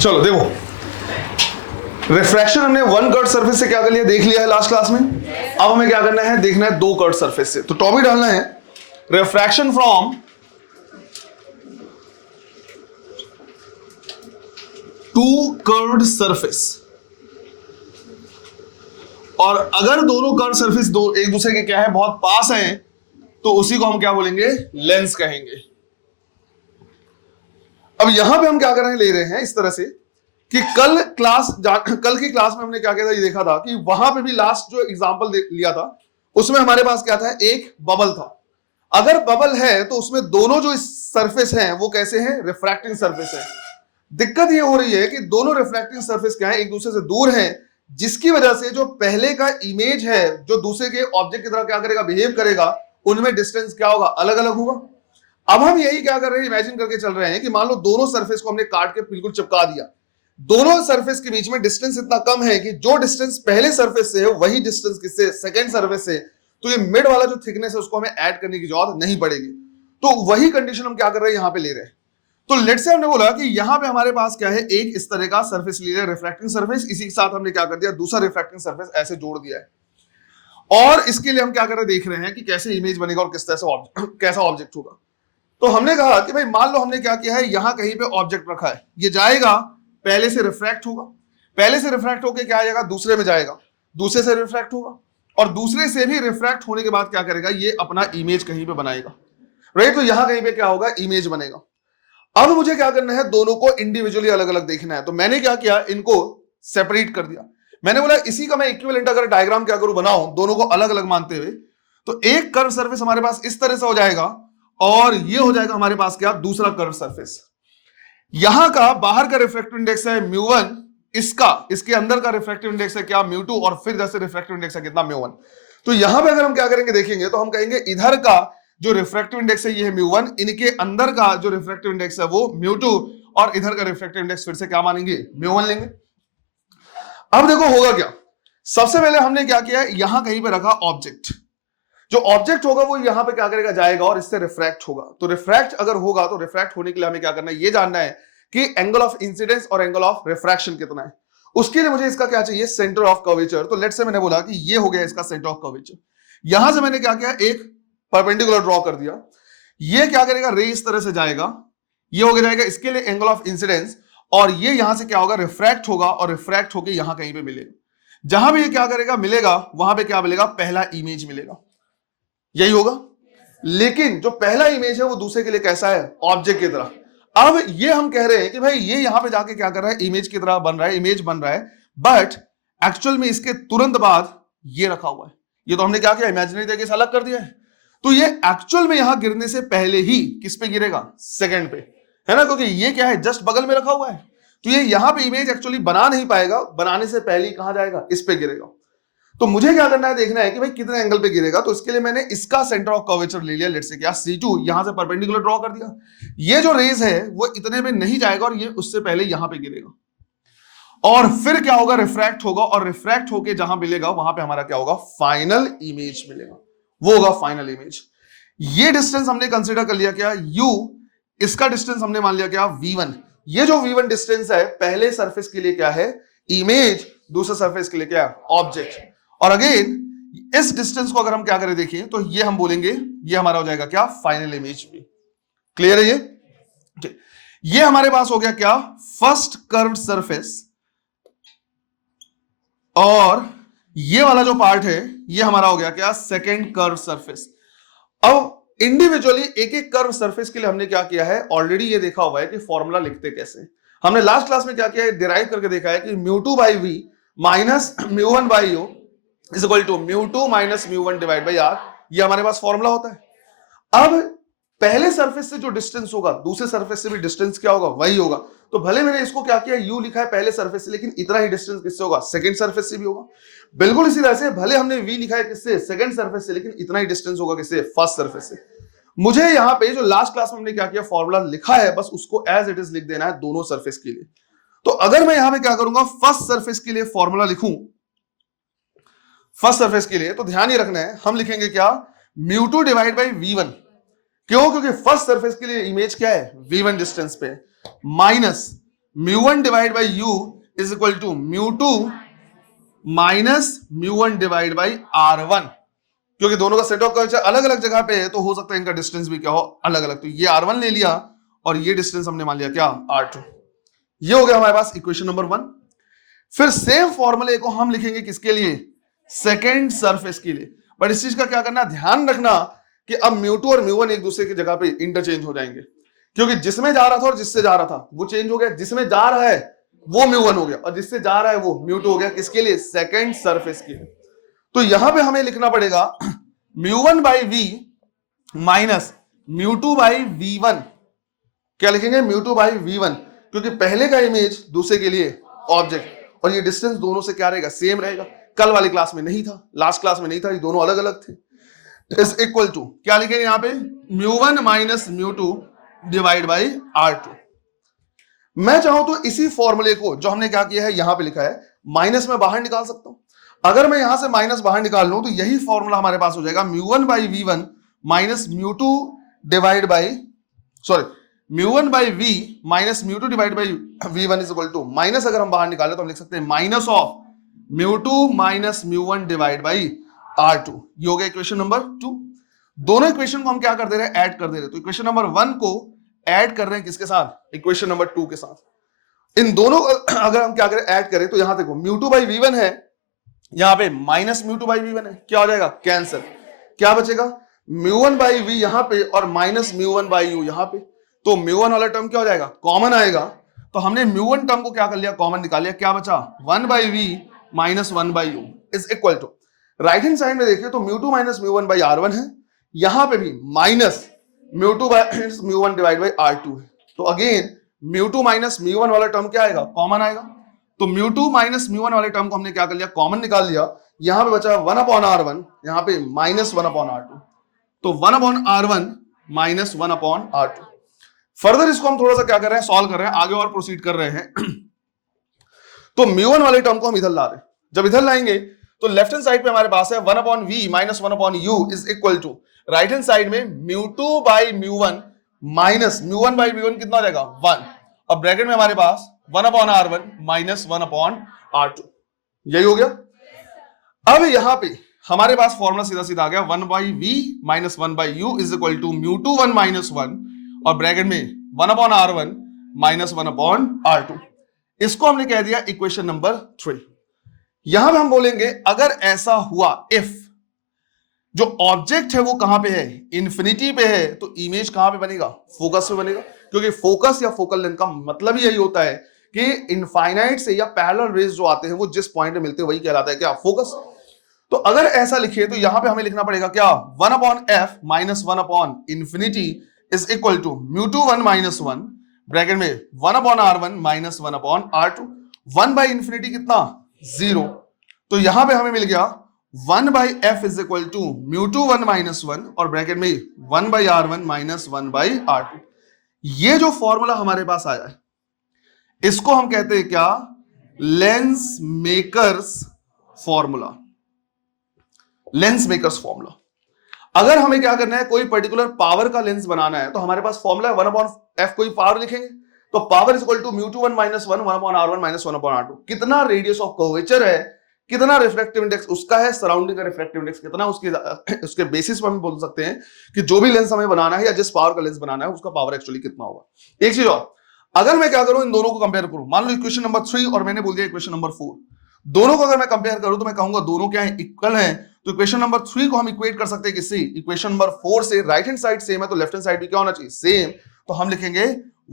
चलो देखो, रिफ्रैक्शन हमने वन कर्व सरफेस से क्या कर लिया, देख लिया है लास्ट क्लास में। अब हमें क्या करना है, देखना है दो कर्व सरफेस से। तो टॉपिक डालना है refraction from two curved surface. और अगर दोनों कर्व सरफेस दो एक दूसरे के क्या है, बहुत पास हैं, तो उसी को हम क्या बोलेंगे, लेंस कहेंगे। अब यहां पे हम क्या कर रहे हैं, ले रहे हैं इस तरह से कि कल की क्लास में हमने क्या किया था, ये देखा था कि वहां पे भी लास्ट जो एग्जांपल लिया था उसमें हमारे पास क्या था, एक बबल था। अगर बबल है तो उसमें दोनों जो सरफेस हैं वो कैसे हैं, रिफ्रैक्टिंग सरफेस है। दिक्कत ये हो रही है कि दोनों रिफ्रैक्टिंग सरफेस क्या है, एक दूसरे से दूर हैं, जिसकी वजह से जो पहले का इमेज है जो दूसरे के ऑब्जेक्ट की तरह क्या करेगा, बिहेव करेगा, उनमें डिस्टेंस क्या होगा, अलग अलग होगा। अब हम यही क्या कर रहे हैं, इमेजिन करके चल रहे हैं कि मान लो दोनों सरफेस को हमने काट के बिल्कुल चिपका दिया, दोनों सरफेस के बीच में डिस्टेंस इतना कम है कि जो डिस्टेंस पहले सरफेस से है वही डिस्टेंस किससे, सेकंड सरफेस से। तो ये मिड वाला जो थिकनेस है उसको हमें ऐड करने की जरूरत नहीं पड़ेगी। तो वही कंडीशन हम क्या कर रहे हैं, यहां पे ले रहे हैं। तो लेट्स से हमने बोला कि यहां पे हमारे पास क्या है, एक इस तरह का सरफेस ले लिया, रिफ्रैक्टिंग सरफेस। इसी के साथ हमने क्या कर दिया, दूसरा रिफ्रैक्टिंग सरफेस ऐसे जोड़ दिया है। और इसके लिए हम क्या कर रहे हैं, देख रहे हैं कि कैसे इमेज बनेगा और किस तरह से कैसा ऑब्जेक्ट होगा। तो हमने कहा कि भाई मान लो हमने क्या किया है, यहां कहीं पे ऑब्जेक्ट रखा है, ये जाएगा, पहले से रिफ्रैक्ट होगा, पहले से रिफ्रैक्ट होकर क्या आएगा, दूसरे में जाएगा, दूसरे से रिफ्रैक्ट होगा, और दूसरे से भी रिफ्रैक्ट होने के बाद क्या करेगा, ये अपना इमेज कहीं पे बनाएगा, राइट। तो यहां कहीं पे क्या होगा, इमेज बनेगा। अब मुझे क्या करना है, दोनों को इंडिविजुअली अलग अलग देखना है। तो मैंने क्या किया, इनको सेपरेट कर दिया। मैंने बोला इसी का मैं इक्विवेलेंट अगर डायग्राम क्या करूं, बनाऊं दोनों को अलग अलग मानते हुए, तो एक कर्व सरफेस हमारे पास इस तरह से हो जाएगा, और ये हो जाएगा हमारे पास क्या, दूसरा कर्व सरफेस। यहां का बाहर का रिफ्रैक्टिव इंडेक्स है μ1, इसके अंदर का रिफ्रैक्टिव इंडेक्स है क्या, μ2, और फिर जैसे रिफ्रैक्टिव इंडेक्स है कितना, μ1। तो यहां पे अगर हम क्या करेंगे, देखेंगे तो हम कहेंगे इधर का जो रिफ्रैक्टिव इंडेक्स है ये है μ1, इनके अंदर का जो रिफ्रैक्टिव इंडेक्स है वो μ2, और इधर का रिफ्रैक्टिव इंडेक्स फिर से क्या मानेंगे, μ1 लेंगे। अब देखो होगा क्या, सबसे पहले हमने क्या किया, यहां कहीं पे रखा ऑब्जेक्ट। जो ऑब्जेक्ट होगा वो यहां पे क्या करेगा, जाएगा और इससे रिफ्रैक्ट होगा। तो रिफ्रैक्ट अगर होगा तो रिफ्रैक्ट होने के लिए हमें क्या करना है, ये जानना है कि एंगल ऑफ इंसिडेंस और एंगल ऑफ रिफ्रैक्शन कितना है। उसके लिए मुझे इसका क्या चाहिए, सेंटर ऑफ कर्वेचर। तो लेट्स से मैंने बोला कि ये हो गया इसका सेंटर ऑफ कर्वेचर। यहां से मैंने क्या किया, एक परपेंडिकुलर ड्रॉ कर दिया। ये क्या करेगा, रे इस तरह से जाएगा, ये हो जाएगा इसके लिए एंगल ऑफ इंसिडेंस, और ये यहां से क्या होगा, रिफ्रैक्ट होगा, और रिफ्रैक्ट होकर यहां कहीं पे मिलेगा। जहां भी ये क्या करेगा, मिलेगा, वहां पे क्या मिलेगा, पहला इमेज मिलेगा, यही होगा। लेकिन जो पहला इमेज है वो दूसरे के लिए कैसा है, ऑब्जेक्ट की तरह। अब ये हम कह रहे हैं कि भाई ये यहां पे जाके क्या कर रहा है, इमेज की तरह बन रहा है, इमेज बन रहा है, बट एक्चुअल में इसके तुरंत बाद ये रखा हुआ है। ये तो हमने क्या किया, इमेजिनरी तरीके से अलग कर दिया है। तो ये एक्चुअल में यहां गिरने से पहले ही किस पे गिरेगा, सेकंड पे, है ना, क्योंकि ये क्या है, जस्ट बगल में रखा हुआ है। तो ये यहां पे इमेज एक्चुअली बना नहीं पाएगा, बनाने से पहले ही कहां जाएगा, इस पे गिरेगा। तो मुझे क्या करना है, देखना है कि भाई कितने एंगल पे गिरेगा। तो इसके लिए मैंने इसका सेंटर ऑफ कर्वेचर ले लिया, लेट्स से क्या, C2, यहां से परपेंडिकुलर ड्रॉ कर दिया। ये जो रेज है वो इतने में नहीं जाएगा, और ये उससे पहले यहां पे गिरेगा, और फिर क्या होगा, रिफ्रैक्ट होगा, और रिफ्रैक्ट होके जहां मिलेगा वहां पे हमारा क्या होगा, फाइनल इमेज मिलेगा, वो होगा फाइनल इमेज। ये डिस्टेंस हमने कंसीडर कर लिया क्या, U, इसका डिस्टेंस हमने मान लिया क्या, V1। ये जो V1 डिस्टेंस है पहले सरफेस के लिए क्या है, इमेज, दूसरे सरफेस के लिए क्या है, ऑब्जेक्ट। और अगेन इस डिस्टेंस को अगर हम क्या करें, देखिए तो ये हम बोलेंगे ये हमारा हो जाएगा क्या, फाइनल इमेज भी। क्लियर है ये? ये हमारे पास हो गया क्या, फर्स्ट कर्व्ड सरफेस, और ये वाला जो पार्ट है ये हमारा हो गया क्या, सेकंड कर्व सरफेस। अब इंडिविजुअली एक एक कर्व सरफेस के लिए हमने क्या किया है, ऑलरेडी ये देखा हुआ है कि फॉर्मूला लिखते कैसे। हमने लास्ट क्लास में क्या किया है, डिराइव करके देखा है कि μ2/v minus μ1/u is equal to μ2 minus μ1 divide by r। ये हमारे पास फॉर्मूला होता है। अब पहले सरफेस से जो डिस्टेंस होगा दूसरे सरफेस से भी डिस्टेंस क्या होगा, वही होगा। तो भले मैंने इसको क्या किया, u लिखा है पहले सरफेस से, लेकिन इतना ही डिस्टेंस किससे होगा, सेकंड सरफेस से भी होगा। बिल्कुल इसी तरह से भले हमने v लिखा है किससे, सेकंड सरफेस से, लेकिन इतना ही डिस्टेंस होगा किससे, फर्स्ट सरफेस से। मुझे यहां पे जो लास्ट क्लास में हमने क्या किया, फॉर्मूला लिखा है, बस उसको एज इट इज लिख देना है दोनों सरफेस के लिए। तो अगर मैं यहां पे क्या करूंगा, फर्स्ट सरफेस के लिए फॉर्मूला लिखूं, फर्स्ट सरफेस के लिए, तो ध्यान ही रखना है हम लिखेंगे क्या, μ2 डिवाइड बाई v1। क्यों, क्योंकि फर्स्ट सरफेस के लिए इमेज क्या है, v1 डिस्टेंस पे, minus μ1 divide by u is equal to μ2 minus μ1 divide by r1, क्योंकि दोनों का सेट ऑफ कर्वेचर अलग अलग जगह पे है तो हो सकता है इनका डिस्टेंस भी क्या हो, अलग अलग। तो ये r1 ले लिया और ये डिस्टेंस हमने मान लिया क्या, r2। ये हो गया हमारे पास इक्वेशन नंबर 1। फिर सेम फॉर्मूले को हम लिखेंगे किसके लिए, सेकेंड सरफेस के लिए। बट इस चीज का क्या करना, ध्यान रखना कि अब μ2 और μ1 एक दूसरे की जगह पे इंटरचेंज हो जाएंगे, क्योंकि जिसमें जा रहा था और जिससे जा रहा था वो चेंज हो गया। जिसमें जा रहा है वो μ1 हो गया और जिससे जा रहा है वो μ2 हो गया। किसके लिए, सेकेंड सरफेस के लिए। तो यहां पे हमें लिखना पड़ेगा μ1 by we minus μ2 by v1। क्या लिखेंगे, μ2 बाई v1, क्योंकि पहले का इमेज दूसरे के लिए ऑब्जेक्ट, और ये डिस्टेंस दोनों से क्या रहेगा, सेम रहेगा। कल वाली क्लास में नहीं था, लास्ट क्लास में नहीं था, ये दोनों अलग अलग थे। इज इक्वल टू क्या लिखेंगे यहां पे, μ1 माइनस μ2 डिवाइड बाई r2। मैं चाहूं तो इसी फॉर्मूले को जो हमने क्या किया है यहां पे लिखा है, माइनस में बाहर निकाल सकता हूं। अगर मैं यहां से माइनस बाहर निकाल लूं तो यही फॉर्मूला हमारे पास हो जाएगा μ1 by v1 minus μ2 divide by μ1 by v minus μ2 divide by v1 is equal to, minus अगर हम बाहर निकाले तो हम लिख सकते हैं minus of μ2 minus μ1 divide by r2। ये हो गया इक्वेशन नंबर 2। दोनों इक्वेशन को हम क्या कर दे रहे हैं, ऐड कर दे रहे हैं। तो इक्वेशन नंबर 1 को ऐड कर रहे हैं किसके साथ, इक्वेशन नंबर 2 के साथ। इन दोनों अगर हम क्या करें, ऐड करें, तो यहां देखो μ2 बाई v1 है, यहां पे माइनस μ2 बाई v1 है, क्या हो जाएगा, कैंसिल। क्या बचेगा, μ1 बाई v यहां पे और माइनस μ1 बाई u यहां पे। तो μ1 वाला टर्म क्या हो जाएगा, कॉमन आएगा। तो हमने μ1 टर्म को क्या कर लिया, कॉमन निकाल लिया। क्या बचा, 1 by v minus 1 by u is equal to, right hand side में देखिए तो μ2 माइनस μ1 बाई r1 है, यहां पे भी minus μ2 minus μ1 divide by r2 है। तो अगेन μ2 माइनस μ1 वाला टर्म क्या आएगा, कॉमन आएगा। तो μ2 माइनस μ1 वाले टर्म को हमने क्या कर लिया, कॉमन निकाल लिया। यहां पे बचा 1 अपॉन r1, यहां पे माइनस 1 अपॉन r2। तो 1 upon r1 minus 1 upon r2। Further इसको हम थोड़ा सा क्या कर रहे हैं, सॉल्व कर रहे हैं, आगे और प्रोसीड कर रहे हैं। तो μ1 वाले टर्म को हम इधर ला रहे हैं। जब इधर लाएंगे तो लेफ्ट हैंड साइड पे हमारे पास है 1 upon v minus 1 upon u is equal to, right hand side में μ2 बाई μ1 माइनस μ1 बाई μ1 कितना हो जाएगा, 1, और ब्रैकेट में हमारे पास 1 upon r1 minus 1 upon r2। यही हो गया। अब यहां पे हमारे पास फॉर्मूला सीधा सीधा आ गया, 1 by v minus 1 by u is equal to μ2 1 minus 1 और ब्रैकेट में 1 upon r1 minus 1 upon r2। इसको हमने कह दिया इक्वेशन नंबर 3। यहां पे हम बोलेंगे अगर ऐसा हुआ, इफ जो ऑब्जेक्ट है वो कहां पे है, इंफिनिटी पे है, तो इमेज कहां पे बनेगा, फोकस पे बनेगा। क्योंकि फोकस या फोकल लेंथ का मतलब ही यही होता है कि इनफाइनाइट से या पैरेलल रेज जो आते हैं वो जिस पॉइंट पे मिलते हैं वही कहलाता है क्या, फोकस। तो अगर ऐसा लिखे तो यहां पे हमें लिखना पड़ेगा क्या, 1 upon f minus 1 upon infinity is equal to μ2 1 minus 1 bracket में 1 upon r1 minus 1 upon r2। 1 by infinity कितना, 0। तो यहां पे हमें मिल गया 1 by f is equal to μ2 1 minus 1 और ब्रैकेट में 1 by r1 minus 1 by r2। ये जो फॉर्मूला हमारे पास आया है इसको हम कहते हैं क्या, lens makers formula. Lens makers formula. अगर हमें क्या करना है, कोई पर्टिकुलर पावर का लेंस बनाना है तो हमारे पास फॉर्मूला है 1 अपॉन f, कोई पावर लिखेंगे तो power is equal to μ2 1 minus 1 1 upon r1 minus 1 upon r2। कितना रेडियस ऑफ कर्वेचर है, कितना रिफ्रैक्टिव इंडेक्स उसका है, सराउंडिंग का रिफ्रैक्टिव इंडेक्स कितना, उसके बेसिस पर हम बोल सकते हैं कि जो भी लेंस हमें बनाना है या जिस पावर का लेंस बनाना है उसका पावर एक्चुअली कितना होगा। एक चीज और, अगर मैं क्या करूं, इन दोनों को कंपेयर करूं, मान लो इक्वेशन नंबर 3 और मैंने बोल दिया इक्वेशन नंबर 4, दोनों को अगर मैं कंपेयर करूं तो मैं कहूंगा दोनों क्या है, इक्वल है। तो इक्वेशन नंबर 3 को हम इक्वेट कर सकते हैं किससे, इक्वेशन नंबर 4 से। राइट हैंड साइड सेम है तो लेफ्ट हैंड साइड भी क्या होना चाहिए, सेम। तो हम लिखेंगे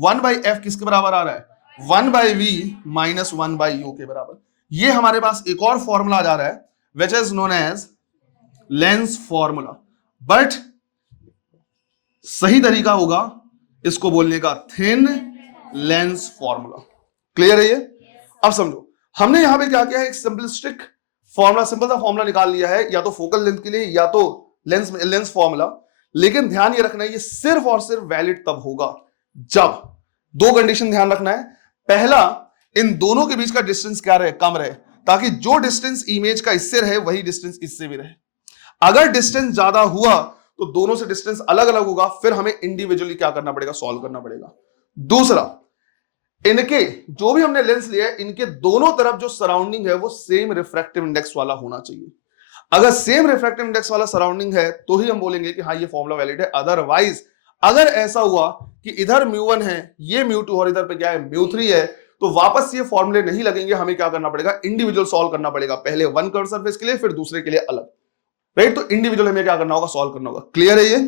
1 बाई f किसके बराबर आ रहा है, 1 by v minus 1 by u के बराबर। ये हमारे पास एक और फॉर्मूला आ जा रहा है which is known as lens formula, but सही तरीका होगा इसको बोलने का थिन लेंस फॉर्मूला। क्लियर है ये? अब समझो हमने यहां पे क्या किया है, एक सिंपलिस्टिक फॉर्मूला, सिंपल सा फॉर्मूला निकाल लिया है, या तो फोकल लेंथ के लिए या तो लेंस फॉर्मूला। लेकिन ध्यान ये रखना है ये सिर्फ और सिर्फ वैलिड तब होगा जब दो कंडीशन ध्यान रखना है। पहला, इन दोनों के बीच का डिस्टेंस क्या रहे, कम रहे, ताकि जो डिस्टेंस इमेज का इससे रहे वही डिस्टेंस इससे भी रहे। अगर डिस्टेंस ज्यादा हुआ तो दोनों से डिस्टेंस अलग अलग होगा, फिर हमें इंडिविजुअली क्या करना पड़ेगा, सॉल्व करना पड़ेगा। दूसरा, इनके जो भी हमने लेंस लिया है, इनके दोनों तरफ जो सराउंडिंग है वो सेम रिफ्रैक्टिव इंडेक्स वाला होना चाहिए। अगर सेम रिफ्रैक्टिव इंडेक्स वाला सराउंडिंग है तो ही हम बोलेंगे कि हाँ ये फॉर्मूला वैलिड है। अदरवाइज अगर ऐसा हुआ कि इधर म्यू1 है, ये म्यू2 और इधर पे क्या है म्यू3 है, तो वापस ये फॉर्मूले नहीं लगेंगे। हमें क्या करना पड़ेगा, इंडिविजुअल सॉल्व करना पड़ेगा, पहले वन कर्व सरफेस के लिए फिर दूसरे के लिए अलग, राइट। तो इंडिविजुअल हमें क्या करना होगा, सॉल्व करना होगा। क्लियर है ये?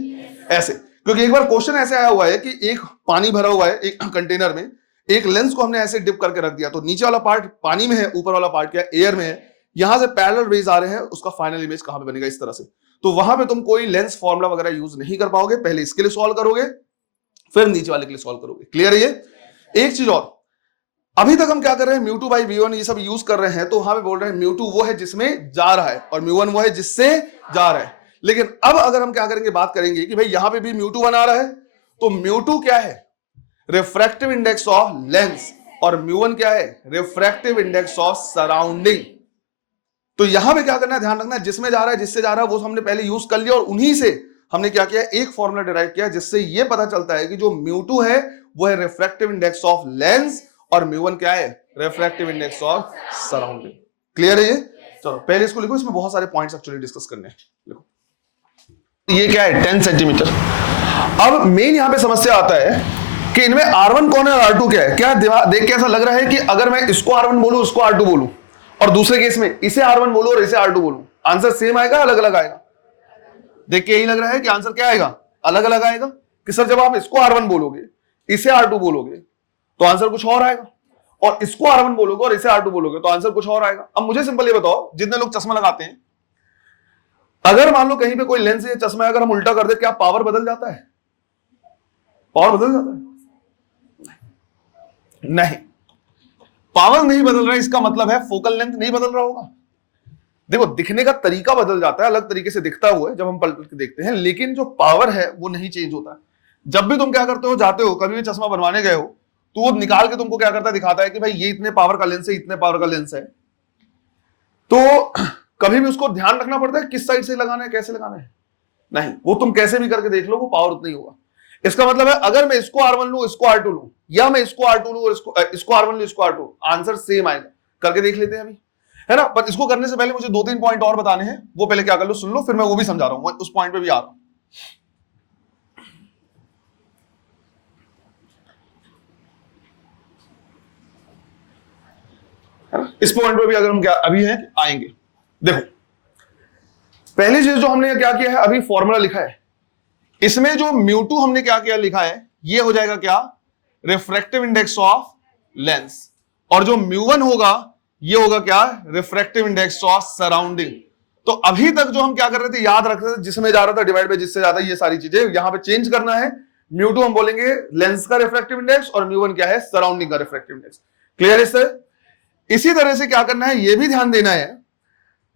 ऐसे, क्योंकि एक बार क्वेश्चन ऐसे आया हुआ है कि एक पानी भरा हुआ है एक कंटेनर में, एक लेंस को हमने ऐसे डिप करके रख दिया, तो नीचे वाला पार्ट पानी में है, ऊपर वाला पार्ट क्या एयर में है, यहां से पैरेलल रेज आ रहे हैं, उसका फाइनल इमेज कहां पे बनेगा, इस तरह से। तो वहां पे तुम कोई लेंस फॉर्मूला वगैरह यूज नहीं कर पाओगे, पहले इसके लिए सॉल्व करोगे फिर नीचे वाले के लिए सॉल्व करोगे। क्लियर है ये? एक चीज और, अभी तक हम क्या कर रहे हैं, म्यू2 बाई v1 ये सब यूज कर रहे हैं, तो वहां पे बोल रहे हैं म्यू2 वो है जिसमें जा रहा है और म्यू1 वो है जिससे जा रहा है। लेकिन अब अगर हम क्या करेंगे, बात करेंगे कि भाई यहां पे भी म्यू2 आ रहा है, तो म्यू2 क्या है, रिफ्रैक्टिव इंडेक्स ऑफ लेंस, और म्यू1 क्या है, रिफ्रैक्टिव इंडेक्स ऑफ सराउंडिंग। तो यहां पे क्या करना है, ध्यान रखना है, जिसमें जा रहा है जिससे जा रहा है वो हमने पहले यूज कर लिया, और उन्हीं से हमने क्या किया, एक फॉर्मूला डिराइव किया जिससे ये पता चलता है कि जो म्यू2 है वो है रिफ्रैक्टिव इंडेक्स ऑफ लेंस, और म्यू1 क्या है, refractive index of surrounding. Clear है ये? चलो पहले इसको लिखो, इसमें बहुत सारे पॉइंट्स एक्चुअली डिस्कस करने हैं। लिखो, ये क्या है, 10 सेंटीमीटर। अब मेन यहां पे समस्या आता है कि इनमें R1 कौन है और R2 क्या है। क्या देख के ऐसा लग रहा है कि अगर मैं इसको R1 बोलूं उसको R2 बोलूं, और दूसरे केस में इसे R1 बोलूं और इसे R2 बोलूं, आंसर सेम आएगा अलग अलग आएगा? देख के यही लग रहा है कि आंसर क्या आएगा, अलग अलग आएगा। कि सर जब आप इसको R1 बोलोगे इसे R2 बोलोगे तो आंसर कुछ और आएगा, और इसको R1 बोलोगे और इसे R2 बोलोगे तो आंसर कुछ और आएगा। अब मुझे सिंपल ये बताओ, जितने लोग चश्मा लगाते हैं, अगर मान लो कहीं पे कोई लेंस या चश्मा अगर हम उल्टा कर दे, क्या पावर बदल जाता है? पावर बदल जाता है? नहीं, पावर नहीं बदल रहा है, इसका मतलब है फोकल लेंथ नहीं बदल रहा होगा। देखो दिखने का तरीका बदल जाता है, अलग तरीके से दिखता हुआ है जब हम पलट के देखते हैं, लेकिन जो पावर है वो नहीं चेंज होता है। जब भी तुम क्या करते हो, जाते हो कभी भी चश्मा बनवाने गए हो, तो वो निकाल के तुमको क्या करता है, दिखाता है कि भाई ये इतने पावर का लेंस है, इतने पावर का लेंस है। तो कभी भी उसको ध्यान रखना पड़ता है किस साइड से लगाना है, कैसे लगाना है? नहीं, वो तुम कैसे भी करके देख लो, वो पावर उतना ही होगा। इसका मतलब है अगर मैं इसको R1 लूं, इसको R2 लूं, या मैं इसको R2 लूं और इसको R1 लूं, इसको R2, आंसर सेम आएगा। करके देख लेते हैं अभी, है ना। पर इसको करने से पहले मुझे 2-3 पॉइंट और बताने हैं, वो पहले क्या कर लो, सुन लो, फिर मैं वो भी समझा रहा हूं, उस पॉइंट पे भी आ रहा हूं। है ना, इस पॉइंट पे भी अगर हम क्या अभी हैं आएंगे। देखो पहली चीज जो हमने क्या किया है, अभी फॉर्मूला लिखा है, इसमें जो म्यू2 हमने क्या किया लिखा है, ये हो जाएगा क्या, रिफ्रैक्टिव इंडेक्स ऑफ लेंस, और जो म्यू1 होगा ये होगा क्या, रिफ्रैक्टिव इंडेक्स ऑफ सराउंडिंग। तो अभी तक जो हम क्या कर रहे थे, याद रख रहे थे, जिसमें जा रहा था डिवाइड बाय जिससे ज्यादा, ये सारी चीजें यहां पे चेंज करना है। म्यू2 हम बोलेंगे लेंस का रिफ्रैक्टिव इंडेक्स, और म्यू1 क्या है, सराउंडिंग का रिफ्रैक्टिव इंडेक्स। क्लियर है सर? इसी तरह से क्या करना है, ये भी ध्यान देना है